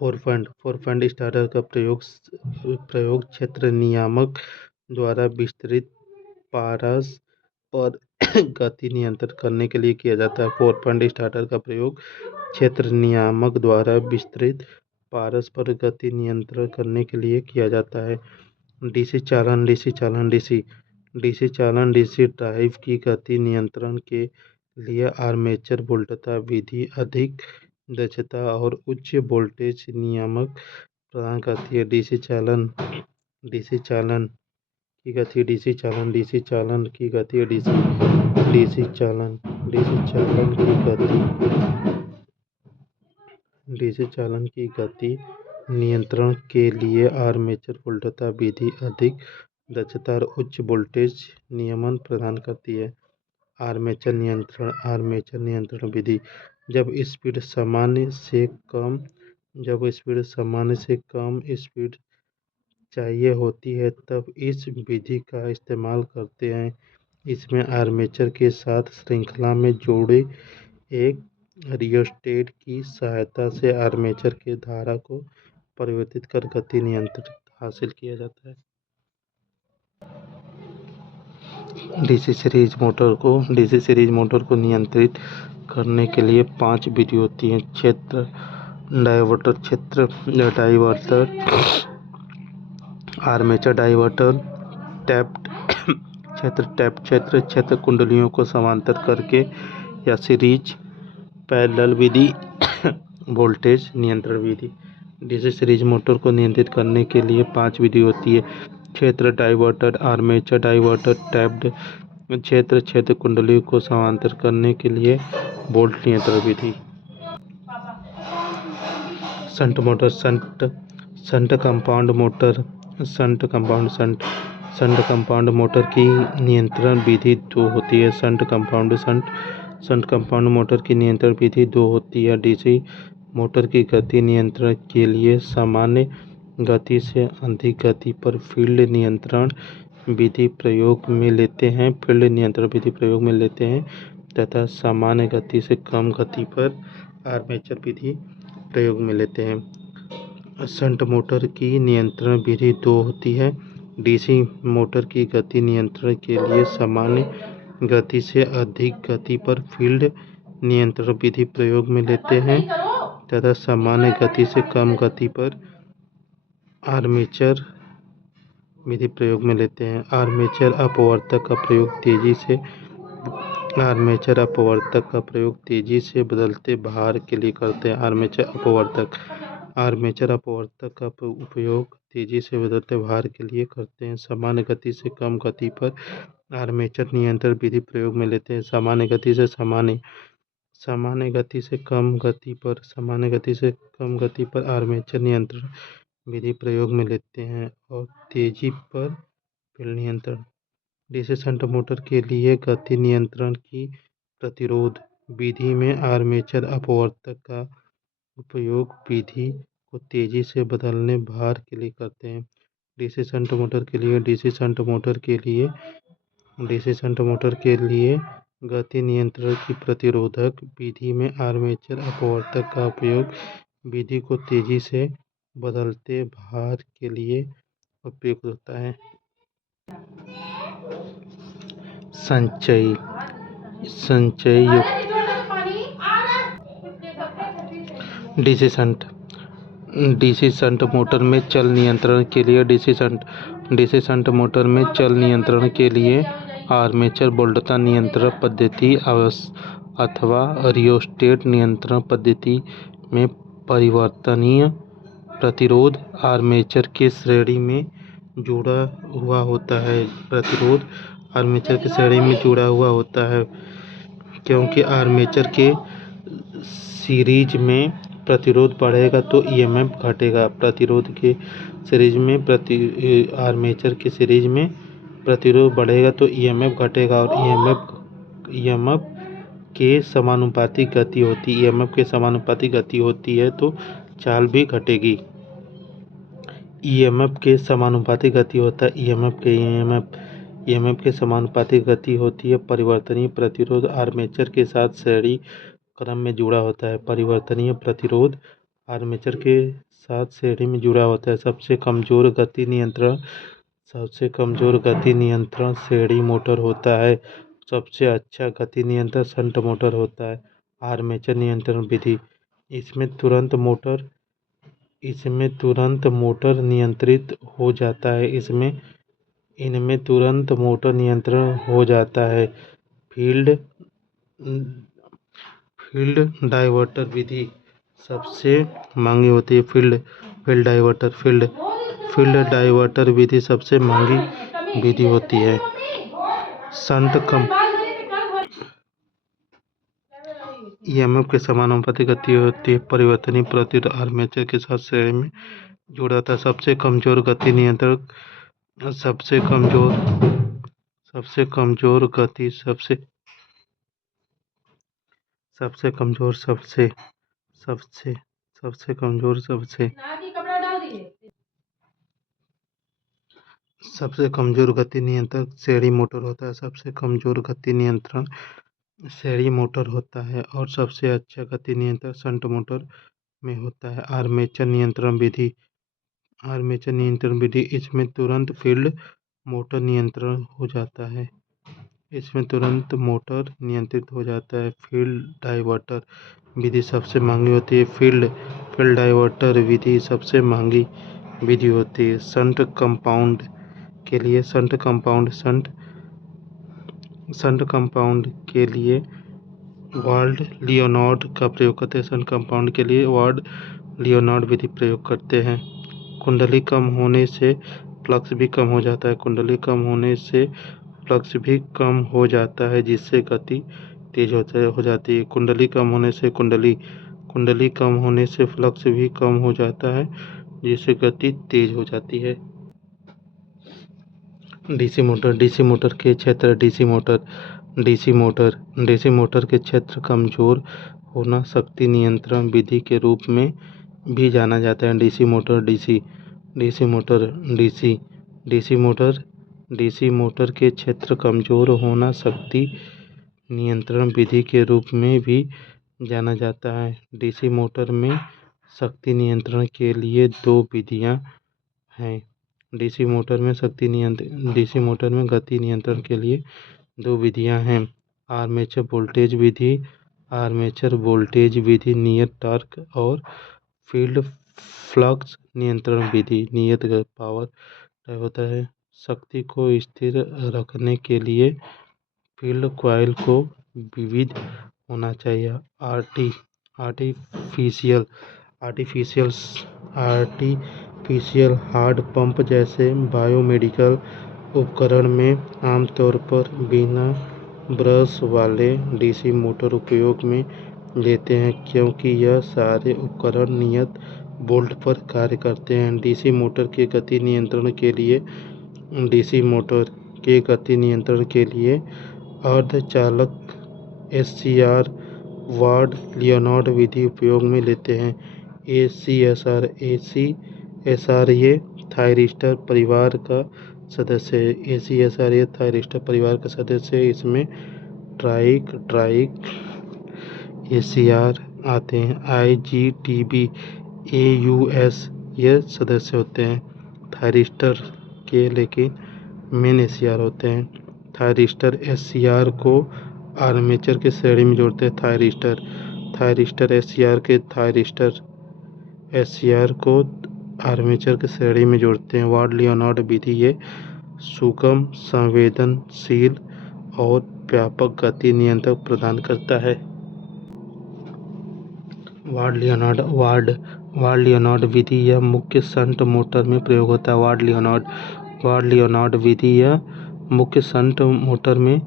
4 पॉइंट स्टार्टर का प्रयोग क्षेत्र नियामक द्वारा विस्तृत पारस पर गति नियंत्रित करने के लिए किया जाता है। 4 पॉइंट स्टार्टर का प्रयोग क्षेत्र नियामक द्वारा विस्तृत पारस पर गति नियंत्रण करने के लिए किया जाता है। डीसी चालन डीसी चालन डीसी ड्राइव की गति नियंत्रण के लिए आर्मेचर वोल्टता विधि अधिक दक्षता और उच्च वोल्टेज नियामक प्रदान करती है। डीसी चालन की गति डीसी चालन की गति डीसी चालन की गति नियंत्रण के लिए आर्मेचर वोल्टता विधि अधिक दक्षता और उच्च वोल्टेज नियमन प्रदान करती है। आर्मेचर नियंत्रण विधि जब स्पीड सामान्य से कम स्पीड चाहिए होती है तब इस विधि का इस्तेमाल करते हैं। इसमें आर्मेचर के साथ श्रृंखला में जोड़े एक रियोस्टेट की सहायता से आर्मेचर के धारा को परिवर्तित कर गति नियंत्रण हासिल किया जाता है। डीसी सीरीज मोटर को नियंत्रित करने के लिए 5 विधि होती हैं। क्षेत्र डाइवर्टर, आर्मेचर डाइवर्टर, क्षेत्र कुंडलियों को समांतर करके या सीरीज पैरेलल विधि, वोल्टेज नियंत्रण विधि। डीसी सीरीज मोटर को नियंत्रित करने के लिए 5 विधि होती है। क्षेत्र डाइवर्टर, आर्मेचर डाइवर्टर, टैप्ड क्षेत्र कुंडलियों को समांतर करने के लिए वोल्ट नियंत्रण विधि। Shunt motor, shunt compound motor की नियंत्रण विधि 2 होती है। शंट कंपाउंड मोटर की नियंत्रण विधि 2 होती है। डीसी मोटर की गति नियंत्रण के लिए सामान्य गति से अधिक गति पर फील्ड नियंत्रण विधि प्रयोग में लेते हैं तथा सामान्य गति से कम गति पर आर्मेचर विधि प्रयोग में लेते हैं। शंट मोटर की नियंत्रण विधि 2 होती है। डीसी मोटर की गति नियंत्रण के लिए सामान्य गति से अधिक गति पर फील्ड नियंत्रण विधि प्रयोग में लेते हैं तथा सामान्य गति से कम गति पर आर्मेचर विधि प्रयोग में लेते हैं। आर्मेचर अपवर्तक का प्रयोग तेजी से बदलते भार के लिए करते हैं। आर्मेचर अपवर्तक का उपयोग तेजी से बदलते भार के लिए करते हैं। सामान्य गति से कम गति पर आर्मेचर नियंत्रण विधि प्रयोग में लेते हैं। सामान्य गति से कम गति पर आर्मेचर नियंत्रण विधि प्रयोग में लेते हैं और तेजी पर फील्ड नियंत्रण। डीसी शंट मोटर के लिए गति नियंत्रण की प्रतिरोध विधि में आर्मेचर अपवर्तक का उपयोग विधि को तेजी से बदलने भार के लिए करते हैं। डीसी शंट मोटर के लिए गति नियंत्रण की प्रतिरोधक विधि में आर्मेचर अपवर्तक का उपयोग विधि को तेजी से बदलते भार के लिए उपयुक्त होता है। संचयी डीसी शंट मोटर में चल नियंत्रण के लिए आर्मेचर वोल्टता नियंत्रण पद्धति अथवा रियोस्टेट नियंत्रण पद्धति में परिवर्तनीय प्रतिरोध आर्मेचर के श्रेणी में जुड़ा हुआ होता है। क्योंकि आर्मेचर के सीरीज में प्रतिरोध बढ़ेगा तो ईएमएफ घटेगा। आर्मेचर के सीरीज में प्रतिरोध बढ़ेगा तो ईएमएफ घटेगा और ईएमएफ के समानुपाती गति होती है तो चाल भी घटेगी। ईएमएफ के समानुपाती गति होता है ईएमएफ के समानुपाती गति होती है। परिवर्तनीय प्रतिरोध आर्मेचर के साथ श्रेणी क्रम में जुड़ा होता है। परिवर्तनीय प्रतिरोध आर्मेचर के साथ श्रेणी में जुड़ा होता है। सबसे कमजोर गति नियंत्रण श्रेणी मोटर होता है। सबसे अच्छा गति नियंत्रण शंट मोटर होता है। आर्मेचर नियंत्रण विधि, इसमें तुरंत मोटर इसमें तुरंत मोटर नियंत्रित हो जाता है। इनमें तुरंत मोटर नियंत्रण हो जाता है। फील्ड डाइवर्टर विधि सबसे महंगी होती है। फील्ड डाइवर्टर विधि सबसे महंगी विधि होती है। शंट ईएमएफ के समानुपाती गति होती है। परिवर्तनीय प्रतिरोध आर्मेचर के साथ श्रेणी में जुड़ा था। सबसे कमजोर गति नियंत्रक सबसे कमजोर गति सबसे कमजोर नियंत्रक श्रेणी मोटर होता है। सबसे कमजोर गति नियंत्रण श्रेणी मोटर होता है और सबसे अच्छा गति नियंत्रण शंट मोटर में होता है। आर्मेचर नियंत्रण विधि इसमें तुरंत फील्ड मोटर नियंत्रण हो जाता है। इसमें तुरंत मोटर नियंत्रित हो जाता है। फील्ड डाइवर्टर विधि सबसे महंगी होती है। फील्ड डाइवर्टर विधि सबसे महंगी विधि होती है। शंट कंपाउंड के लिए वार्ड लियोनार्ड का प्रयोग करते हैं। शंट कंपाउंड के लिए वार्ड लियोनार्ड विधि प्रयोग करते हैं। कुंडली कम होने से फ्लक्स भी कम हो जाता है। जिससे गति तेज हो जाती है। कुंडली कम होने से फ्लक्स भी कम हो जाता है, जिससे गति तेज हो जाती है। डीसी मोटर के क्षेत्र डीसी मोटर के क्षेत्र कमजोर होना शक्ति नियंत्रण विधि के रूप में भी जाना जाता है। डीसी मोटर के क्षेत्र कमजोर होना शक्ति नियंत्रण विधि के रूप में भी जाना जाता है। डीसी मोटर में शक्ति नियंत्रण के लिए दो विधियां हैं। डीसी मोटर में गति नियंत्रण के लिए दो विधियां हैं। आर्मेचर वोल्टेज विधि नियत टॉर्क और फील्ड फ्लक्स नियंत्रण विधि नियत पावर होता है। शक्ति को स्थिर रखने के लिए फील्ड कॉइल को विविध होना चाहिए। आर्टिफिशियल हार्ट पंप जैसे बायोमेडिकल उपकरण में आमतौर पर बिना ब्रश वाले डीसी मोटर उपयोग में लेते हैं, क्योंकि यह सारे उपकरण नियत वोल्ट पर कार्य करते हैं। डीसी मोटर के गति नियंत्रण के लिए अर्धचालक SCR वार्ड लियोनार्ड विधि उपयोग में लेते हैं। ACSR ये थायरिस्टर परिवार का सदस्य है। इसमें ट्राइक ACR आते हैं। IGTB AUS ये सदस्य होते हैं थायरिस्टर के, लेकिन मेन ACR होते हैं। थायरिस्टर SCR को आर्मेचर के श्रेणी में जोड़ते हैं। थायरिस्टर SCR को आर्मेचर के श्रेणी में जोड़ते हैं। वार्ड लियोनार्ड विधि ये सुगम, संवेदनशील और व्यापक गति नियंत्रण प्रदान करता है। वार्ड लियोनार्ड विधि यह मुख्य शंट मोटर में प्रयोग होता है। वार्ड लियोनार्ड विधि यह मुख्य शंट मोटर में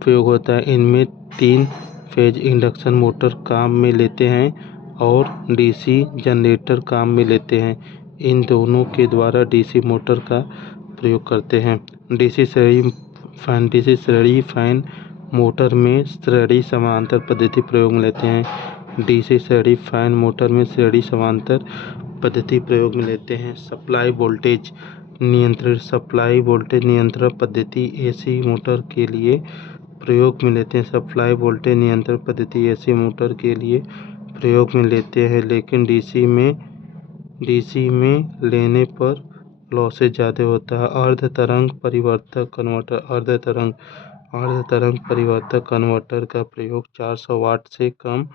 प्रयोग होता है। इनमें 3 फेज इंडक्शन मोटर काम में लेते हैं और डीसी जनरेटर काम में लेते हैं। इन दोनों के द्वारा डीसी मोटर का प्रयोग करते हैं। डीसी श्रेणी फैन मोटर में श्रेणी समांतर पद्धति प्रयोग में लेते हैं। डीसी श्रेणी फैन मोटर में श्रेणी समांतर पद्धति प्रयोग में लेते हैं। सप्लाई वोल्टेज नियंत्रण पद्धति एसी मोटर के लिए प्रयोग में लेते हैं। सप्लाई वोल्टेज नियंत्रण पद्धति एसी मोटर के लिए प्रयोग में लेते हैं, लेकिन डीसी में लेने पर लॉसेज ज़्यादा होता है। अर्ध तरंग परिवर्तक कन्वर्टर का प्रयोग 400 वाट से कम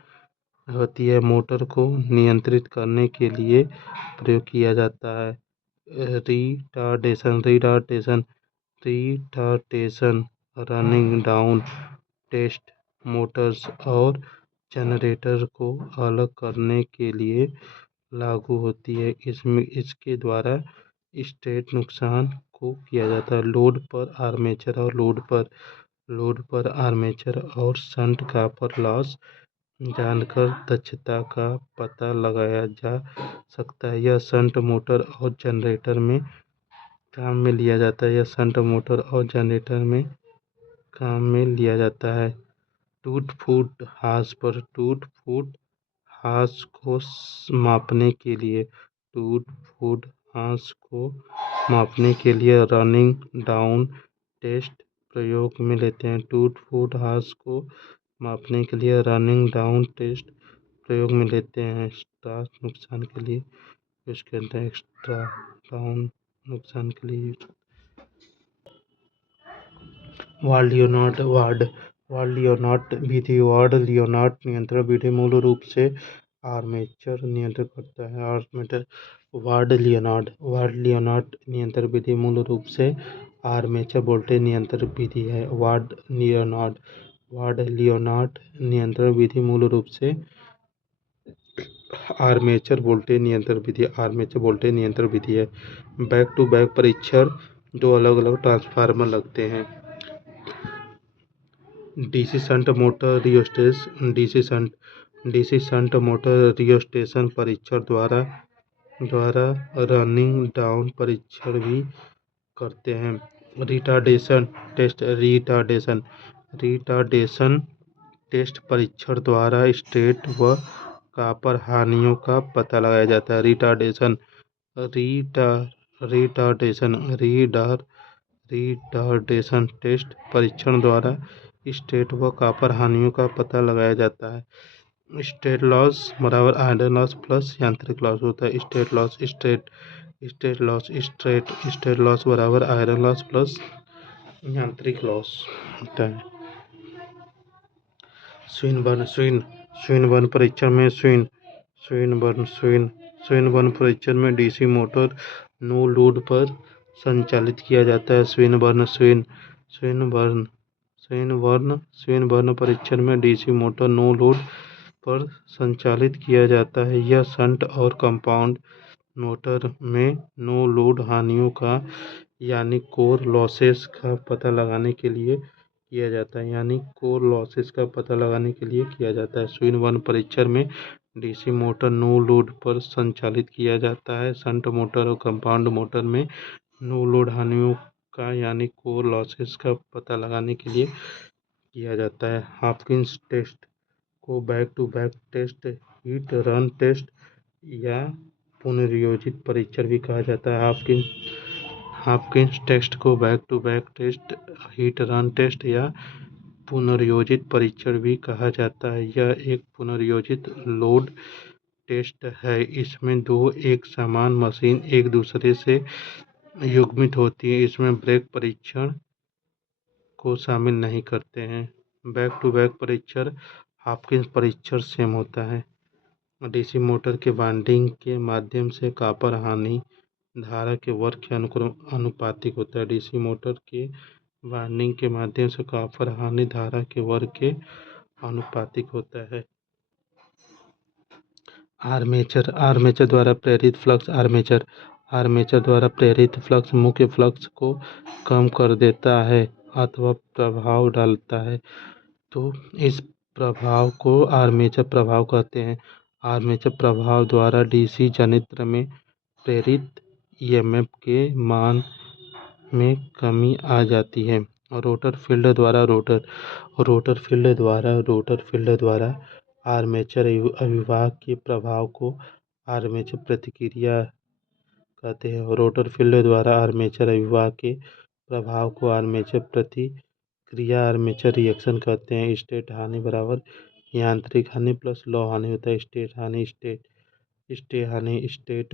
होती है, मोटर को नियंत्रित करने के लिए प्रयोग किया जाता है। Retardation retardation retardation running down test motors और जनरेटर को अलग करने के लिए लागू होती है। इसके द्वारा स्टेट नुकसान को किया जाता है। लोड पर आर्मेचर और शंट कॉपर लॉस जानकर दक्षता का पता लगाया जा सकता है। यह शंट मोटर और जनरेटर में काम में लिया जाता है। टूट फूट हास को मापने के लिए रनिंग डाउन टेस्ट प्रयोग में लेते हैं। टूट फूट हास को मापने के लिए रनिंग डाउन टेस्ट प्रयोग में लेते हैं। एक्स्ट्रा नुकसान के लिए लियोनार्ड नियंत्रण विधि मूल रूप से आर्मेचर नियंत्रित करता है। लियोनार्ड नियंत्रण विधि मूल रूप से आर्मेचर वोल्टेज नियंत्रण विधि है। लियोनार्ड नियंत्रण विधि मूल रूप से आर्मेचर वोल्टेज नियंत्रण विधि है। बैक टू बैक परीक्षण, दो अलग अलग ट्रांसफार्मर लगते हैं। डीसी शंट मोटर रियोस्टेशन परीक्षण द्वारा रनिंग डाउन परीक्षण भी करते हैं। रिटार्डेशन टेस्ट परीक्षण द्वारा स्टेट व कॉपर हानियों का पता लगाया जाता है। रिटार्डेशन टेस्ट परीक्षण द्वारा स्टेट व कॉपर हानियों का पता लगाया जाता है। स्टेट लॉस बराबर आयरन लॉस प्लस यांत्रिक लॉस होता है। स्टेट लॉस बराबर आयरन लॉस प्लस यांत्रिक लॉस होता है। स्विनबर्न परीक्षण में डीसी मोटर नो लोड पर संचालित किया जाता है। स्विनबर्न परीक्षण में डीसी मोटर नो लोड पर संचालित किया जाता है। यह शंट और कंपाउंड मोटर में नो लोड हानियों का यानी कोर लॉसेस का पता लगाने के लिए किया जाता है। स्विनबर्न परीक्षण में डीसी मोटर नो लोड पर संचालित किया जाता है। शंट मोटर और कंपाउंड मोटर में नो लोड हानियों का यानी कोर लॉसेस का पता लगाने के लिए किया जाता है। हॉपकिंस टेस्ट को back to back test, hit run test या पुनर्योजित परीक्षण भी कहा जाता है। हॉपकिंस टेस्ट को back to back test, hit run test या पुनर्योजित परीक्षण भी कहा जाता है। यह एक पुनर्योजित लोड टेस्ट है। इसमें दो एक समान मशीन एक दूसरे से युग्मित होती है। इसमें ब्रेक परीक्षण को शामिल नहीं करते हैं। बैक टू बैक परीक्षण हॉपकिंस परीक्षण सेम होता है। डीसी मोटर के वाइंडिंग के माध्यम से कॉपर हानि धारा के वर्ग के अनुपातिक होता है। डीसी मोटर के वाइंडिंग के माध्यम से कॉपर हानि धारा के वर्ग के अनुपातिक होता है। आर्मेचर द्वारा प्रेरित फ्लक्स आर्मेचर द्वारा प्रेरित फ्लक्स मुख्य फ्लक्स को कम कर देता है अथवा प्रभाव डालता है, तो इस प्रभाव को आर्मेचर प्रभाव कहते हैं। आर्मेचर प्रभाव द्वारा डीसी जनरेटर में प्रेरित ईएमएफ के मान में कमी आ जाती है। रोटर फील्ड द्वारा आर्मेचर अभिवाह के प्रभाव को आर्मेचर प्रतिक्रिया कहते हैं। रोटर फील्ड द्वारा आर्मेचर अभिवाह के प्रभाव को आर्मेचर प्रतिक्रिया आर्मेचर रिएक्शन कहते हैं। स्टेट हानि बराबर यांत्रिक हानि प्लस लौ हानि होता है। स्टेट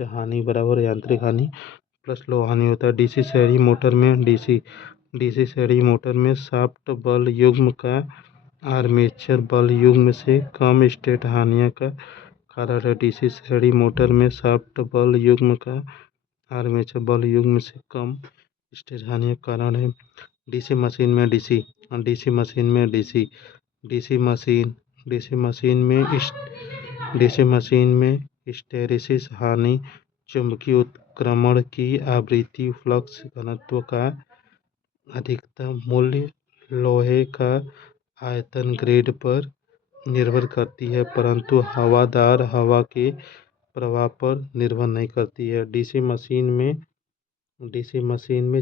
हानि बराबर यांत्रिक हानि प्लस लौ हानि होता है। डीसी श्रेणी मोटर में शाफ्ट बल युग्म का आर्मेचर बल युग्म से कम स्टेट हानियों का कारण है। डीसी श्रेणी मोटर में शाफ्ट बल युग्म का आर्मेचर बल युग्म से कम स्टेट हानियों का कारण है। डीसी मशीन में डीसी डीसी मशीन में DC DC machine DC machine में डीसी मशीन में हिस्टैरिसीस हानि चुंबकीय उत्क्रमण की आवृत्ति फ्लक्स घनत्व का अधिकतम मूल्य लोहे का आयतन ग्रेड पर निर्भर करती है, परंतु हवादार हवा के प्रवाह पर निर्भर नहीं करती है। डीसी मशीन में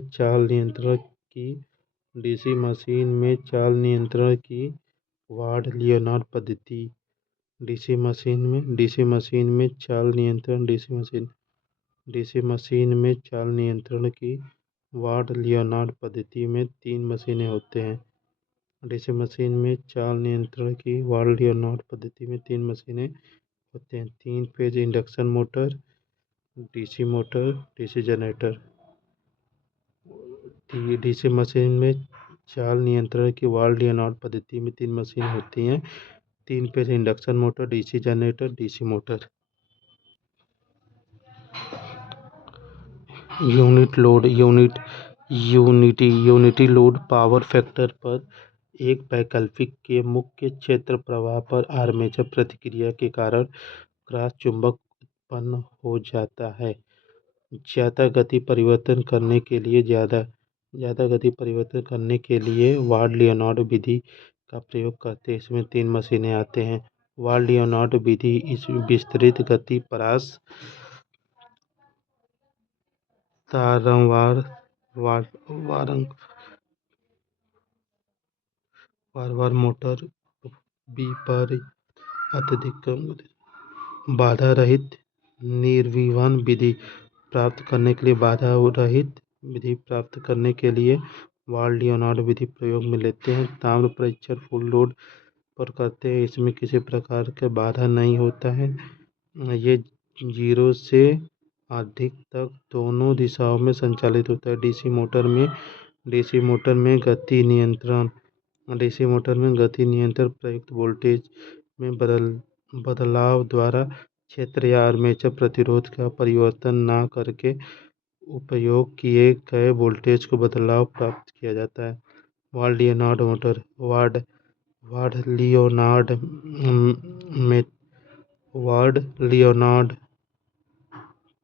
चाल नियंत्रण की डीसी मशीन में चाल नियंत्रण की वार्ड लियोनार्ड पद्धति। डीसी मशीन में चाल नियंत्रण डीसी मशीन में चाल नियंत्रण की वार्ड लियोनार्ड पद्धति में 3 मशीनें होते हैं। डीसी मशीन में चाल नियंत्रण की वार्ड लियोनार्ड पद्धति में 3 मशीनें होते हैं। 3 phase induction motor, DC motor, DC generator. DC machine में चाल नियंत्रण की वाल्व लियोनार्ड पद्धति में 3 मशीनें होती हैं। 3 phase induction motor, DC generator, DC motor. Unity load power factor पर एक वैकल्पिक के मुख्य क्षेत्र प्रवाह पर आर्मेचर प्रतिक्रिया के कारण क्रॉस चुंबक उत्पन्न हो जाता है। ज़्यादा गति परिवर्तन करने के लिए वार्ड लियोनार्ड विधि का प्रयोग करते हैं। इसमें 3 मशीनें आते हैं। वार्ड लियोनार्ड विधि इस विस्तृत गति परास वारंवार मोटर बी पर अत्यधिक कम बाधा रहित निर्विवाद विधि प्राप्त करने के लिए वार्ड लियोनार्ड विधि प्रयोग में लेते हैं। ताम्र परीक्षण फुल लोड पर करते हैं। इसमें किसी प्रकार का बाधा नहीं होता है। ये 0 से अधिक तक दोनों दिशाओं में संचालित होता है। डीसी मोटर में गति नियंत्रण प्रयुक्त वोल्टेज में बदलाव द्वारा क्षेत्र या आर्मेचर प्रतिरोध का परिवर्तन न करके उपयोग किए गए वोल्टेज को बदलाव प्राप्त किया जाता है। Ward Leonard motor ward Leonard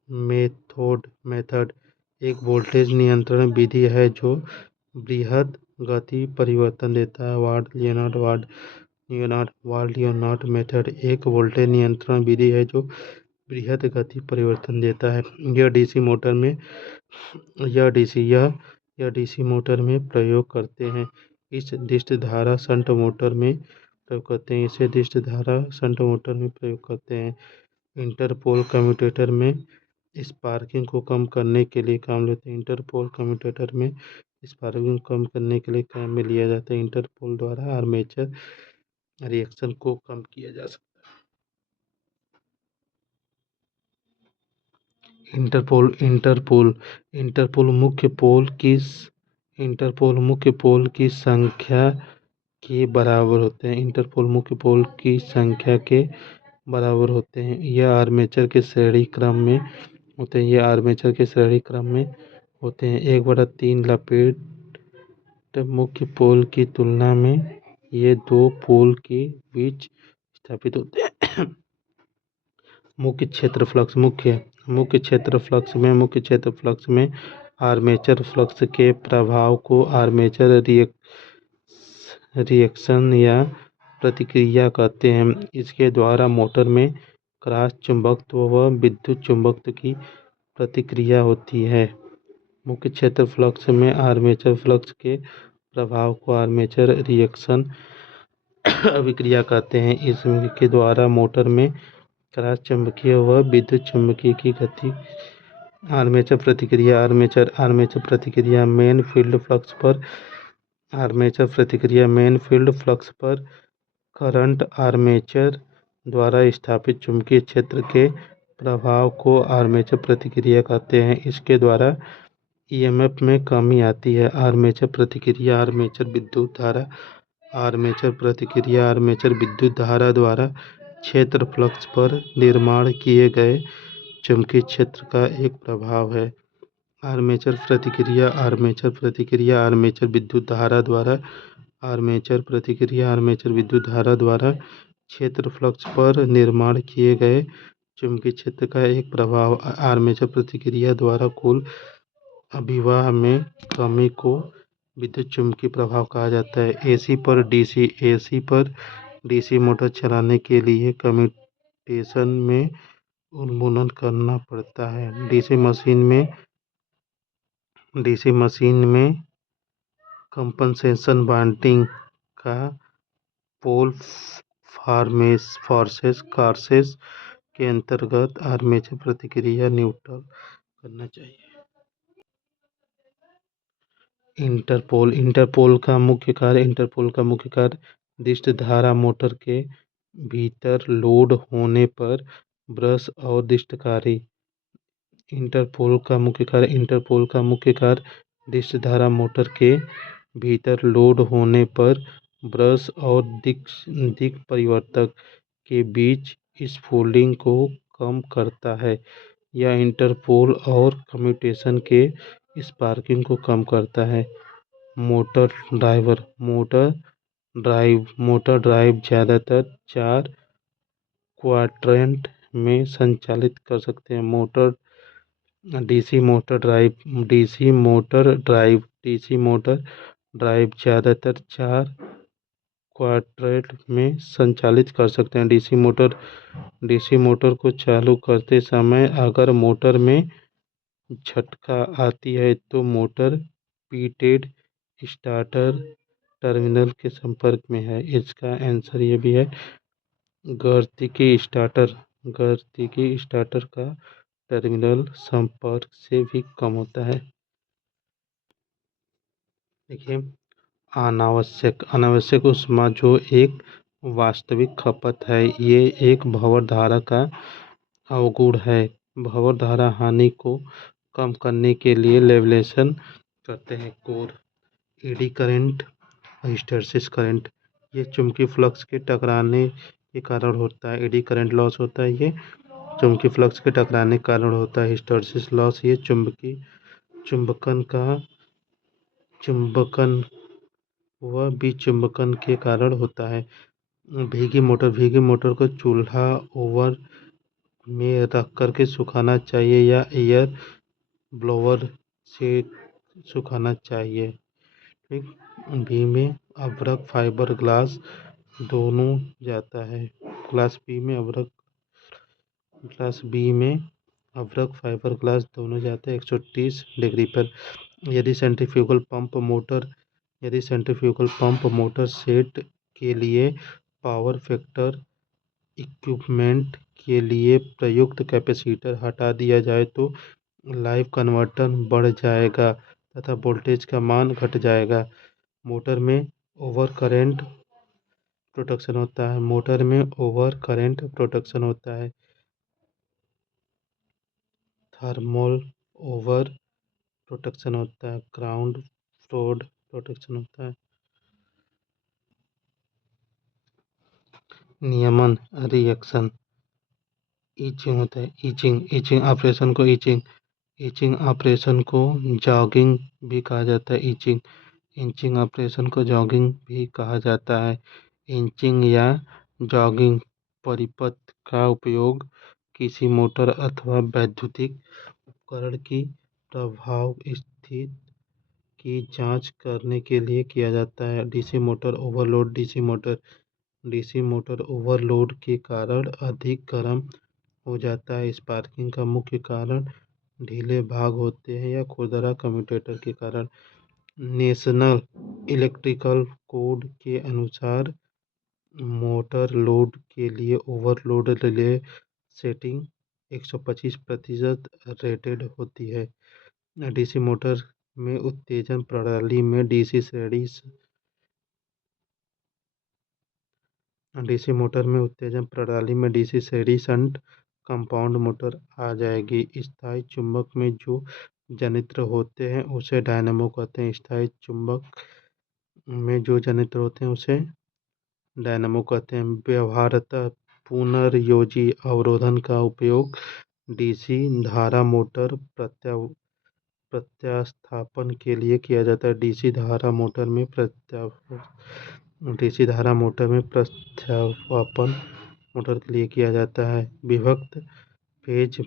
method एक वोल्टेज नियंत्रण विधि है जो बृहद गति परिवर्तन देता है। वार्ड लियोनार्ड मेथड एक वोल्टेज नियंत्रण विधि है जो बृहद गति परिवर्तन देता है। यह डीसी मोटर में प्रयोग करते हैं। इसे दिष्ट धारा शंट मोटर में प्रयोग करते हैं। इंटरपोल कम्यूटेटर में स्पार्किंग को कम करने के लिए काम लेते हैं। काम में लिया जाता है। इंटरपोल द्वारा आर्मेचर रिएक्शन को कम किया जा सकता है। इंटरपोल मुख्य पोल की संख्या के बराबर होते हैं। यह आर्मेचर के श्रेणी क्रम में होते हैं। 1/3 लपेट मुख्य पोल की तुलना में ये 2 पोल के बीच स्थापित होते हैं। मुख्य क्षेत्र फ्लक्स में आर्मेचर फ्लक्स के प्रभाव को आर्मेचर रिएक्शन या प्रतिक्रिया कहते हैं। इसके द्वारा मोटर में क्रॉस चुंबकत्व व विद्युत चुंबकत्व की प्रतिक्रिया होती है। मुख्य क्षेत्र फ्लक्स में आर्मेचर फ्लक्स के प्रभाव को आर्मेचर रिएक्शन अभिक्रिया कहते हैं। इसके द्वारा मोटर में क्रॉस चुंबकीय व विद्युत चुंबकीय की गति आर्मेचर प्रतिक्रिया मेन फील्ड फ्लक्स पर करंट आर्मेचर द्वारा स्थापित चुंबकीय क्षेत्र के प्रभाव को आर्मेचर प्रतिक्रिया कहते हैं। इसके द्वारा ईएमएफ में कमी आती है। आर्मेचर प्रतिक्रिया आर्मेचर विद्युत धारा आर्मेचर प्रतिक्रिया आर्मेचर विद्युत धारा द्वारा क्षेत्र फ्लक्स पर निर्माण किए गए चुंबकीय क्षेत्र का एक प्रभाव है। आर्मेचर प्रतिक्रिया आर्मेचर प्रतिक्रिया आर्मेचर विद्युत धारा द्वारा आर्मेचर प्रतिक्रिया आर्मेचर विद्युत धारा द्वारा क्षेत्र फ्लक्स पर निर्माण किए गए चुंबकीय क्षेत्र का एक प्रभाव। आर्मेचर प्रतिक्रिया द्वारा कुल अभिवाह में कमी को विद्युत चुम्बकीय प्रभाव कहा जाता है। एसी पर डीसी मोटर चलाने के लिए कम्यूटेशन में उन्मूलन करना पड़ता है। डीसी मशीन में कंपनसेशन बाइंडिंग का पोल फोर्सेस के अंतर्गत आर्मेचर प्रतिक्रिया न्यूट्रल करना चाहिए। इंटरपोल का मुख्य कार्य दिष्ट धारा मोटर के भीतर लोड होने पर ब्रश और दिष्टकारी। इंटरपोल का मुख्य कार्य दिष्ट धारा मोटर के भीतर लोड होने पर ब्रश और दिक् परिवर्तक के बीच स्पूलिंग को कम करता है। यह इंटरपोल और कम्यूटेशन के स्पार्किंग को कम करता है। मोटर ड्राइव ज़्यादातर 4 क्वाड्रेंट में संचालित कर सकते हैं। डीसी मोटर ड्राइव ज़्यादातर 4 क्वाड्रेंट में संचालित कर सकते हैं। डीसी मोटर को चालू करते समय अगर मोटर में झटका आती है तो मोटर पीटेड स्टार्टर टर्मिनल के संपर्क में है। इसका आंसर ये भी है, गर्तिकी स्टार्टर का टर्मिनल संपर्क से भी कम होता है। देखिए, अनावश्यक ऊष्मा जो एक वास्तविक खपत है, ये एक भंवर धारा का अवगुण है। भंवर धारा हानि को कम करने के लिए लेवलेशन करते हैं। Core eddy current, hysteresis current, ये चुंबकीय फ्लक्स के टकराने के कारण होता है। एडी करंट लॉस होता है, ये चुंबकीय फ्लक्स के टकराने के कारण होता है। हिस्टैरिसीस लॉस ये चुंबकन व विचुंबकन के कारण होता है। भीगी मोटर को चूल्हा ओवन में रख करके सुखाना चाहिए या एयर ब्लोअर से सुखाना चाहिए। ठीक, भी में अभ्रक फाइबर ग्लास दोनों जाता है। क्लास बी में अभ्रक फाइबर ग्लास दोनों जाते हैं 130 डिग्री पर। यदि सेंट्रीफ्यूगल पंप मोटर सेट के लिए पावर फैक्टर इक्विपमेंट के लिए प्रयुक्त कैपेसिटर हटा दिया जाए तो लाइव कन्वर्टर बढ़ जाएगा तथा वोल्टेज का मान घट जाएगा। मोटर में ओवर करंट प्रोटेक्शन होता है। थर्मल ओवर प्रोटेक्शन होता है। ग्राउंड फ्लोड प्रोटेक्शन होता है। नियमन रिएक्शन ईचिंग होता है। ईचिंग ऑपरेशन को जॉगिंग भी कहा जाता है। इंचिंग ऑपरेशन को जॉगिंग भी कहा जाता है। इंचिंग या जॉगिंग परिपथ का उपयोग किसी मोटर अथवा वैद्युतिक उपकरण की प्रभाव स्थिति की जांच करने के लिए किया जाता है। DC motor overload DC motor overload के कारण अधिक गर्म हो जाता है। स्पार्किंग का मुख्य कारण ढीले भाग होते हैं या खुरदरा कम्यूटेटर के कारण। नेशनल इलेक्ट्रिकल कोड के अनुसार मोटर लोड के लिए ओवरलोड रिले सेटिंग 125% रेटेड होती है। डीसी मोटर में उत्तेजन प्रणाली में डीसी श्रेणी शंट कंपाउंड मोटर आ जाएगी। स्थायी चुंबक में जो जनित्र होते हैं उसे डायनेमो कहते हैं। स्थायी चुंबक में जो जनरेटर होते हैं उसे डायनामो कहते हैं। व्यवहारतः पुनर्योजी अवरोधन का उपयोग डीसी धारा मोटर प्रत्यास्थापन के लिए किया जाता है। डीसी धारा मोटर में प्रत्यास्थापन मोटर के लिए किया जाता है। विभक्त फेज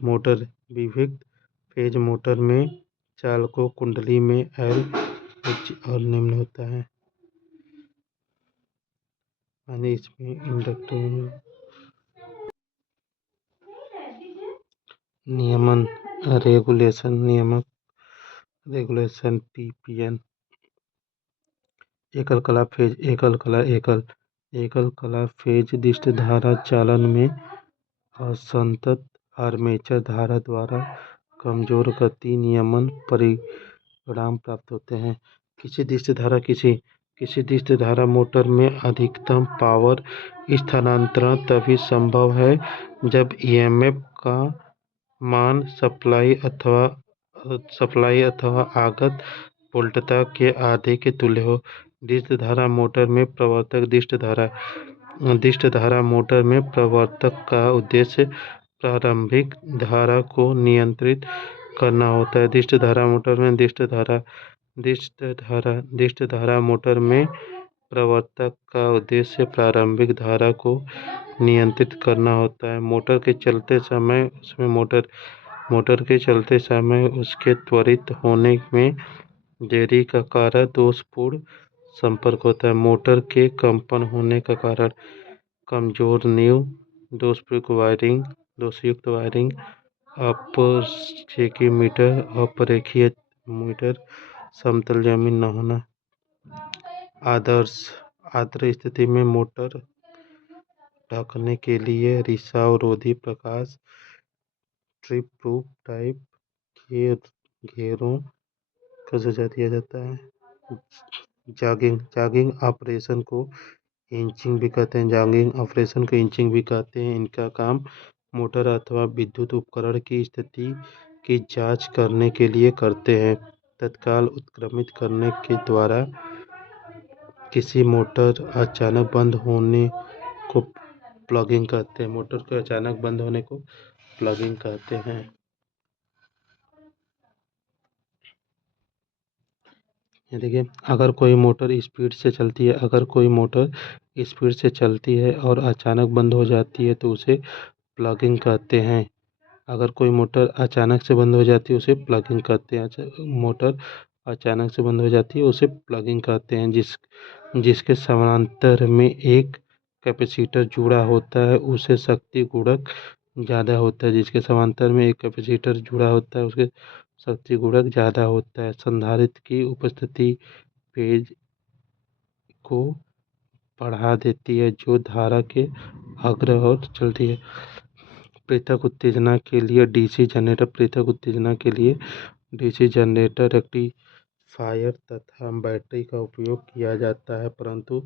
मोटर में चालकों कुंडली में एल उच्च और निम्न होता है, यानी इसमें इंडक्टर नियमन रेगुलेशन टीपीएन एकल कला फेज दिष्ट धारा चालन में असंतत आर्मेचर धारा द्वारा कमजोर गति नियमन परिणाम प्राप्त होते हैं। किसी दिष्ट धारा मोटर में अधिकतम पावर स्थानांतरण तभी संभव है जब ईएमएफ का मान सप्लाई अथवा आगत वोल्टता के आधे के तुल्य हो। दिष्ट धारा मोटर में प्रवर्तक का उद्देश्य प्रारंभिक धारा को नियंत्रित करना होता है। दिष्ट धारा मोटर में प्रवर्तक का उद्देश्य प्रारंभिक धारा को नियंत्रित करना होता है। मोटर के चलते समय उसके त्वरित होने में देरी का कारण दोषपूर्ण संपर्क होता है। मोटर के कंपन होने का कारण कमजोर नींव, दोषयुक्त वायरिंग, अपरेखीय मीटर, समतल जमीन न होना। आदर्श स्थिति में मोटर ढकने के लिए रिसाव रोधी प्रकाश ट्रिप प्रूफ टाइप के घेरों का सजा दिया जाता है। जॉगिंग ऑपरेशन को इंचिंग भी कहते हैं। इनका काम मोटर अथवा विद्युत उपकरण की स्थिति की जांच करने के लिए करते हैं। तत्काल उत्क्रमित करने के द्वारा किसी मोटर अचानक बंद होने को प्लगिंग कहते हैं। मोटर के अचानक बंद होने को प्लगिंग कहते हैं। ये देखिए, अगर कोई मोटर स्पीड से चलती है और अचानक बंद हो जाती है तो उसे प्लगिंग कहते हैं। अगर कोई मोटर अचानक से बंद हो जाती है उसे प्लगिंग कहते हैं। जिसके समानांतर में एक कैपेसिटर जुड़ा होता है उसे शक्ति गुणक ज़्यादा होता है। उसके शक्ति गुणक ज़्यादा होता है। संधारित्र की उपस्थिति फेज को बढ़ा देती है जो धारा के अग्र और चलती है। पृथक उत्तेजना के लिए डीसी जनरेटर रेक्टिफायर तथा बैटरी का उपयोग किया जाता है, परंतु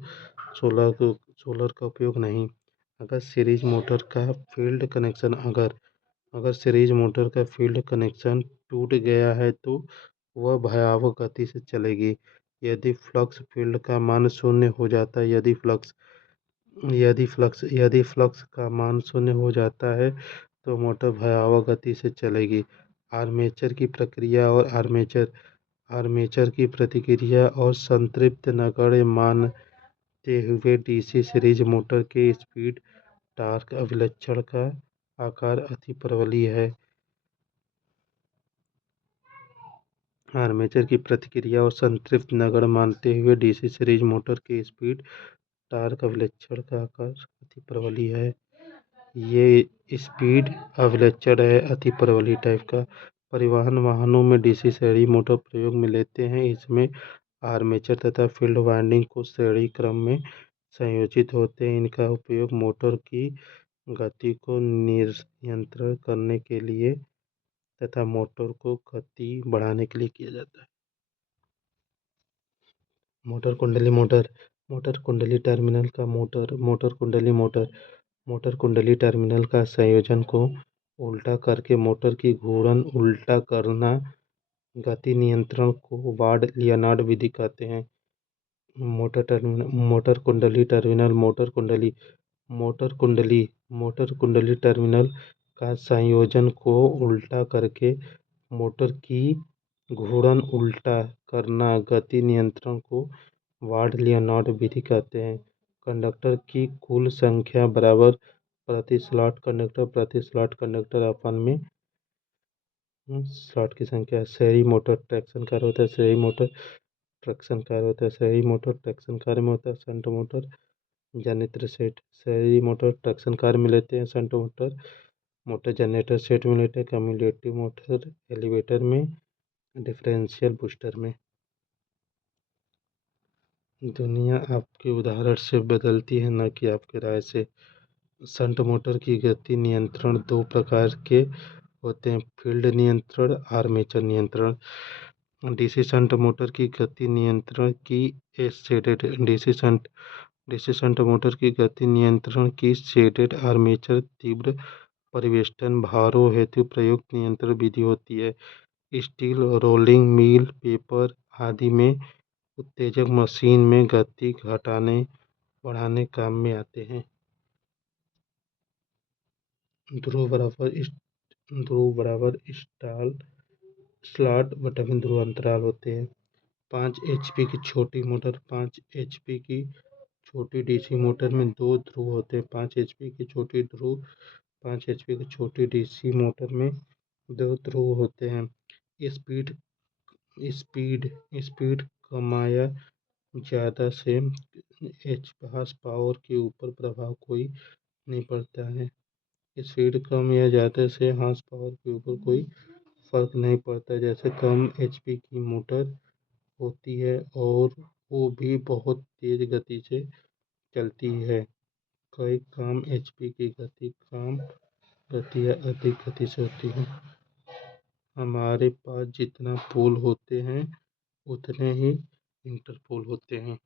सोलर का उपयोग नहीं। अगर सीरीज मोटर का फील्ड कनेक्शन टूट गया है तो वह भयावह गति से चलेगी। यदि फ्लक्स फील्ड का मान शून्य हो जाता है तो मोटर भयावह गति से चलेगी। आर्मेचर की प्रतिक्रिया और संतृप्त नगण्य मानते हुए डीसी सीरीज मोटर के स्पीड टॉर्क अभिलक्षण का आकार अति परवलयी है। आर्मेचर की प्रतिक्रिया और संतृप्त नगण्य मानते हुए डीसी सीरीज मोटर के स्पीड टॉर्क अभिलक्षण का आकार अति परवलयी है। ये स्पीड अभिलक्षण है अति परवलयी टाइप का। परिवहन वाहनों में डीसी सीरीज मोटर प्रयोग में लेते हैं। इसमें आर्मेचर तथा फील्ड वाइंडिंग को श्रेणी क्रम में संयोजित होते हैं। इनका उपयोग मोटर की गति को नियंत्रण करने के लिए तथा मोटर को गति बढ़ाने के लिए किया जाता है। मोटर कुंडली टर्मिनल का संयोजन को उल्टा करके मोटर की घूर्णन उल्टा करना। गति नियंत्रण को वाड लियनार्ड विधि कहते हैं। मोटर कुंडली टर्मिनल मोटर कुंडली टर्मिनल का संयोजन को उल्टा करके मोटर की घूर्णन उल्टा करना गति नियंत्रण को वार्ड लियोनार्ड विधि कहते हैं। कंडक्टर की कुल संख्या बराबर प्रति स्लॉट कंडक्टर अपन में स्लॉट की संख्या। श्रेणी मोटर ट्रैक्शन कार्य होता है, श्रेणी मोटर ट्रैक्शन कार्य में होता है। शंट मोटर जनरेटर सेट श्रेणी मोटर ट्रैक्शन कार्य में लेते हैं, शंट मोटर जनरेटर सेट में लेते हैं, कम्यूटेटिव मोटर एलिवेटर में, डिफरेंशियल बूस्टर में। दुनिया आपके उदाहरण से बदलती है, न कि आपके राय से। शंट मोटर की गति नियंत्रण दो प्रकार के होते हैं, फील्ड नियंत्रण, आर्मेचर नियंत्रण। डीसी शंट मोटर की गति नियंत्रण की डीसी शंट मोटर की गति नियंत्रण की शेडेड आर्मेचर तीव्र परिवेष्टन भारों हेतु प्रयुक्त नियंत्रण विधि होती है। स्टील रोलिंग मिल, पेपर आदि में उत्तेजक मशीन में गति घटाने बढ़ाने काम में आते हैं। ध्रुव बराबर स्लॉट बटा ध्रुव अंतराल होते हैं। 5 HP की छोटी मोटर 5 HP की छोटी डीसी मोटर में दो ध्रुव होते हैं। 5 HP की छोटी डीसी मोटर में दो ध्रुव होते हैं। स्पीड स्पीड कमाया ज़्यादा से हॉर्स पावर के ऊपर प्रभाव कोई नहीं पड़ता है। स्पीड कम या ज़्यादा से हॉर्स पावर के ऊपर कोई फर्क नहीं पड़ता। जैसे कम HP की मोटर होती है और वो भी बहुत तेज गति से चलती है। कई कम HP की गति कम गति या अधिक गति से होती है। हमारे पास जितना पोल होते हैं उतने ही इंटरपोल होते हैं।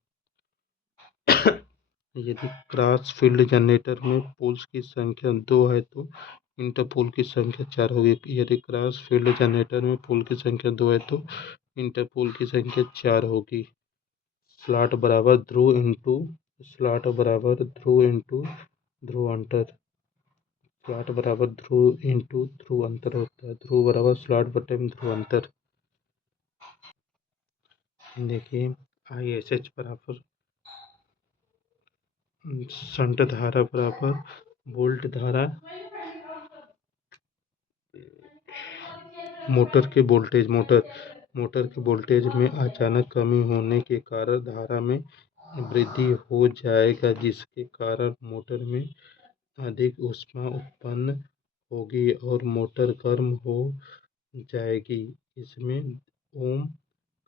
यदि क्रॉस फील्ड जनरेटर में पोल्स की संख्या 2 है तो इंटरपोल की संख्या 4 होगी। यदि क्रॉस फील्ड जनरेटर में पोल की संख्या 2 है तो इंटरपोल की संख्या 4 होगी। स्लॉट बराबर ध्रुव इंटू ध्रुव अंतर। स्लॉट बराबर ध्रुव अंतर होता है। ध्रुव बराबर स्लॉट बटे ध्रुव अंतर। देखिए ISH बराबर शंट धारा बराबर वोल्ट धारा मोटर के वोल्टेज में अचानक कमी होने के कारण धारा में वृद्धि हो जाएगा, जिसके कारण मोटर में अधिक ऊष्मा उत्पन्न होगी और मोटर गर्म हो जाएगी। इसमें ओम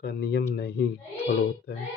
का नियम नहीं फॉलो होता है।